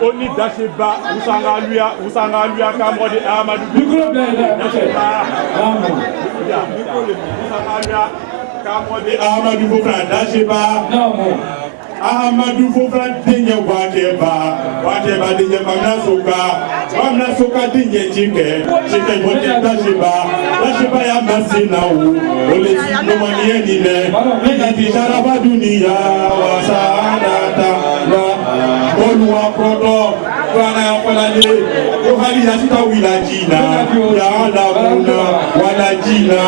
Oni Dacheba, Usangaluya, Kamode Amadou. Kamode Amadou Fofana Dacheba. Amadou Fofana Dinye Wateba Dinye Mamna Soka Dinye Chike Mote Dacheba ya Masina Ole Sinomani Enile, Niki Sharaba Dunia, Wasadata, Olua Proto, Wana Falale, Yohali Yasita Wilajina, Yalamuna, Walajina,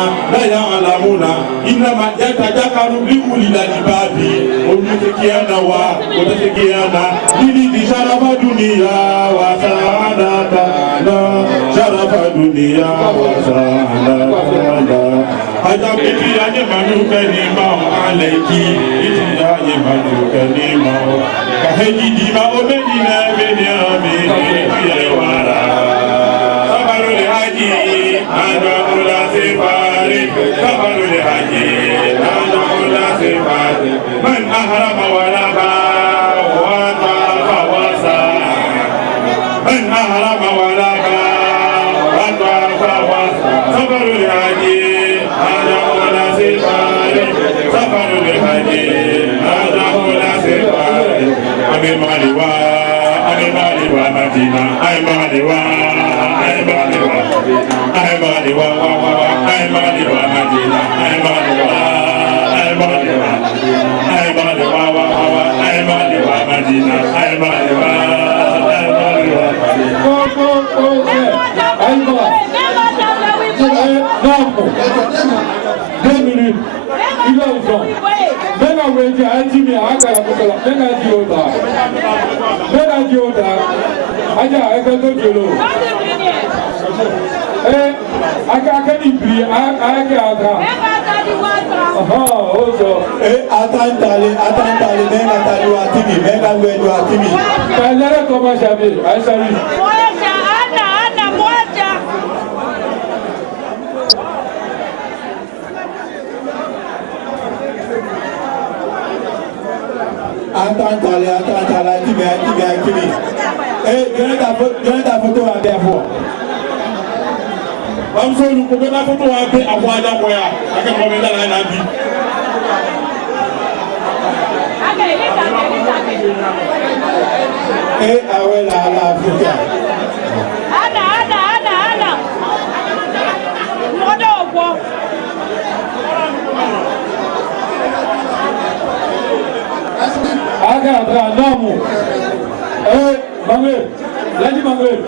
Yalamuna, Inama Yata Jakaru Liulila Libabi, Olutekiana wa, Otekiana, Niki Sharaba Dunia, Wasadata, Sharaba Dunia, Wasadata. Ajab iti anye manuke ni mao aleki, iti anye manuke ni mao. Kaheji di mao meni na meni amini kuyewara. Sabaru le haji, anda ula sefari. Sabaru le haji, anda ula sefari. Man ahrama walaba, wata fawasa. Maliwa, Ame Maliwa Madina, Ame Maliwa, Ame Maliwa, Ame Maliwa, Ame Maliwa Madina, Ame Maliwa, Ame Maliwa, Ame Maliwa, Ame Maliwa Madina, Ame Maliwa, Ame Maliwa. Il a raison. Même à Wédia, a dit mais à Kalakola, même à Diota. Même à Diota. Aja, avec un autre diolo. Eh, à Kakanipi, à Kaka. Eh, attends, même à Taliwatimi, même à Wédia. Quand elle commence à vivre, elle salue. Attends, Kimi. Eh, donne ta photo à bien voir. Vamos ver o que vai acontecer a guarda apoiar. Aquele momento lá na vida. Eh, awe la Africa. Ana. Modo. Aga, non. Eh, Mangé, là, dis Mangé.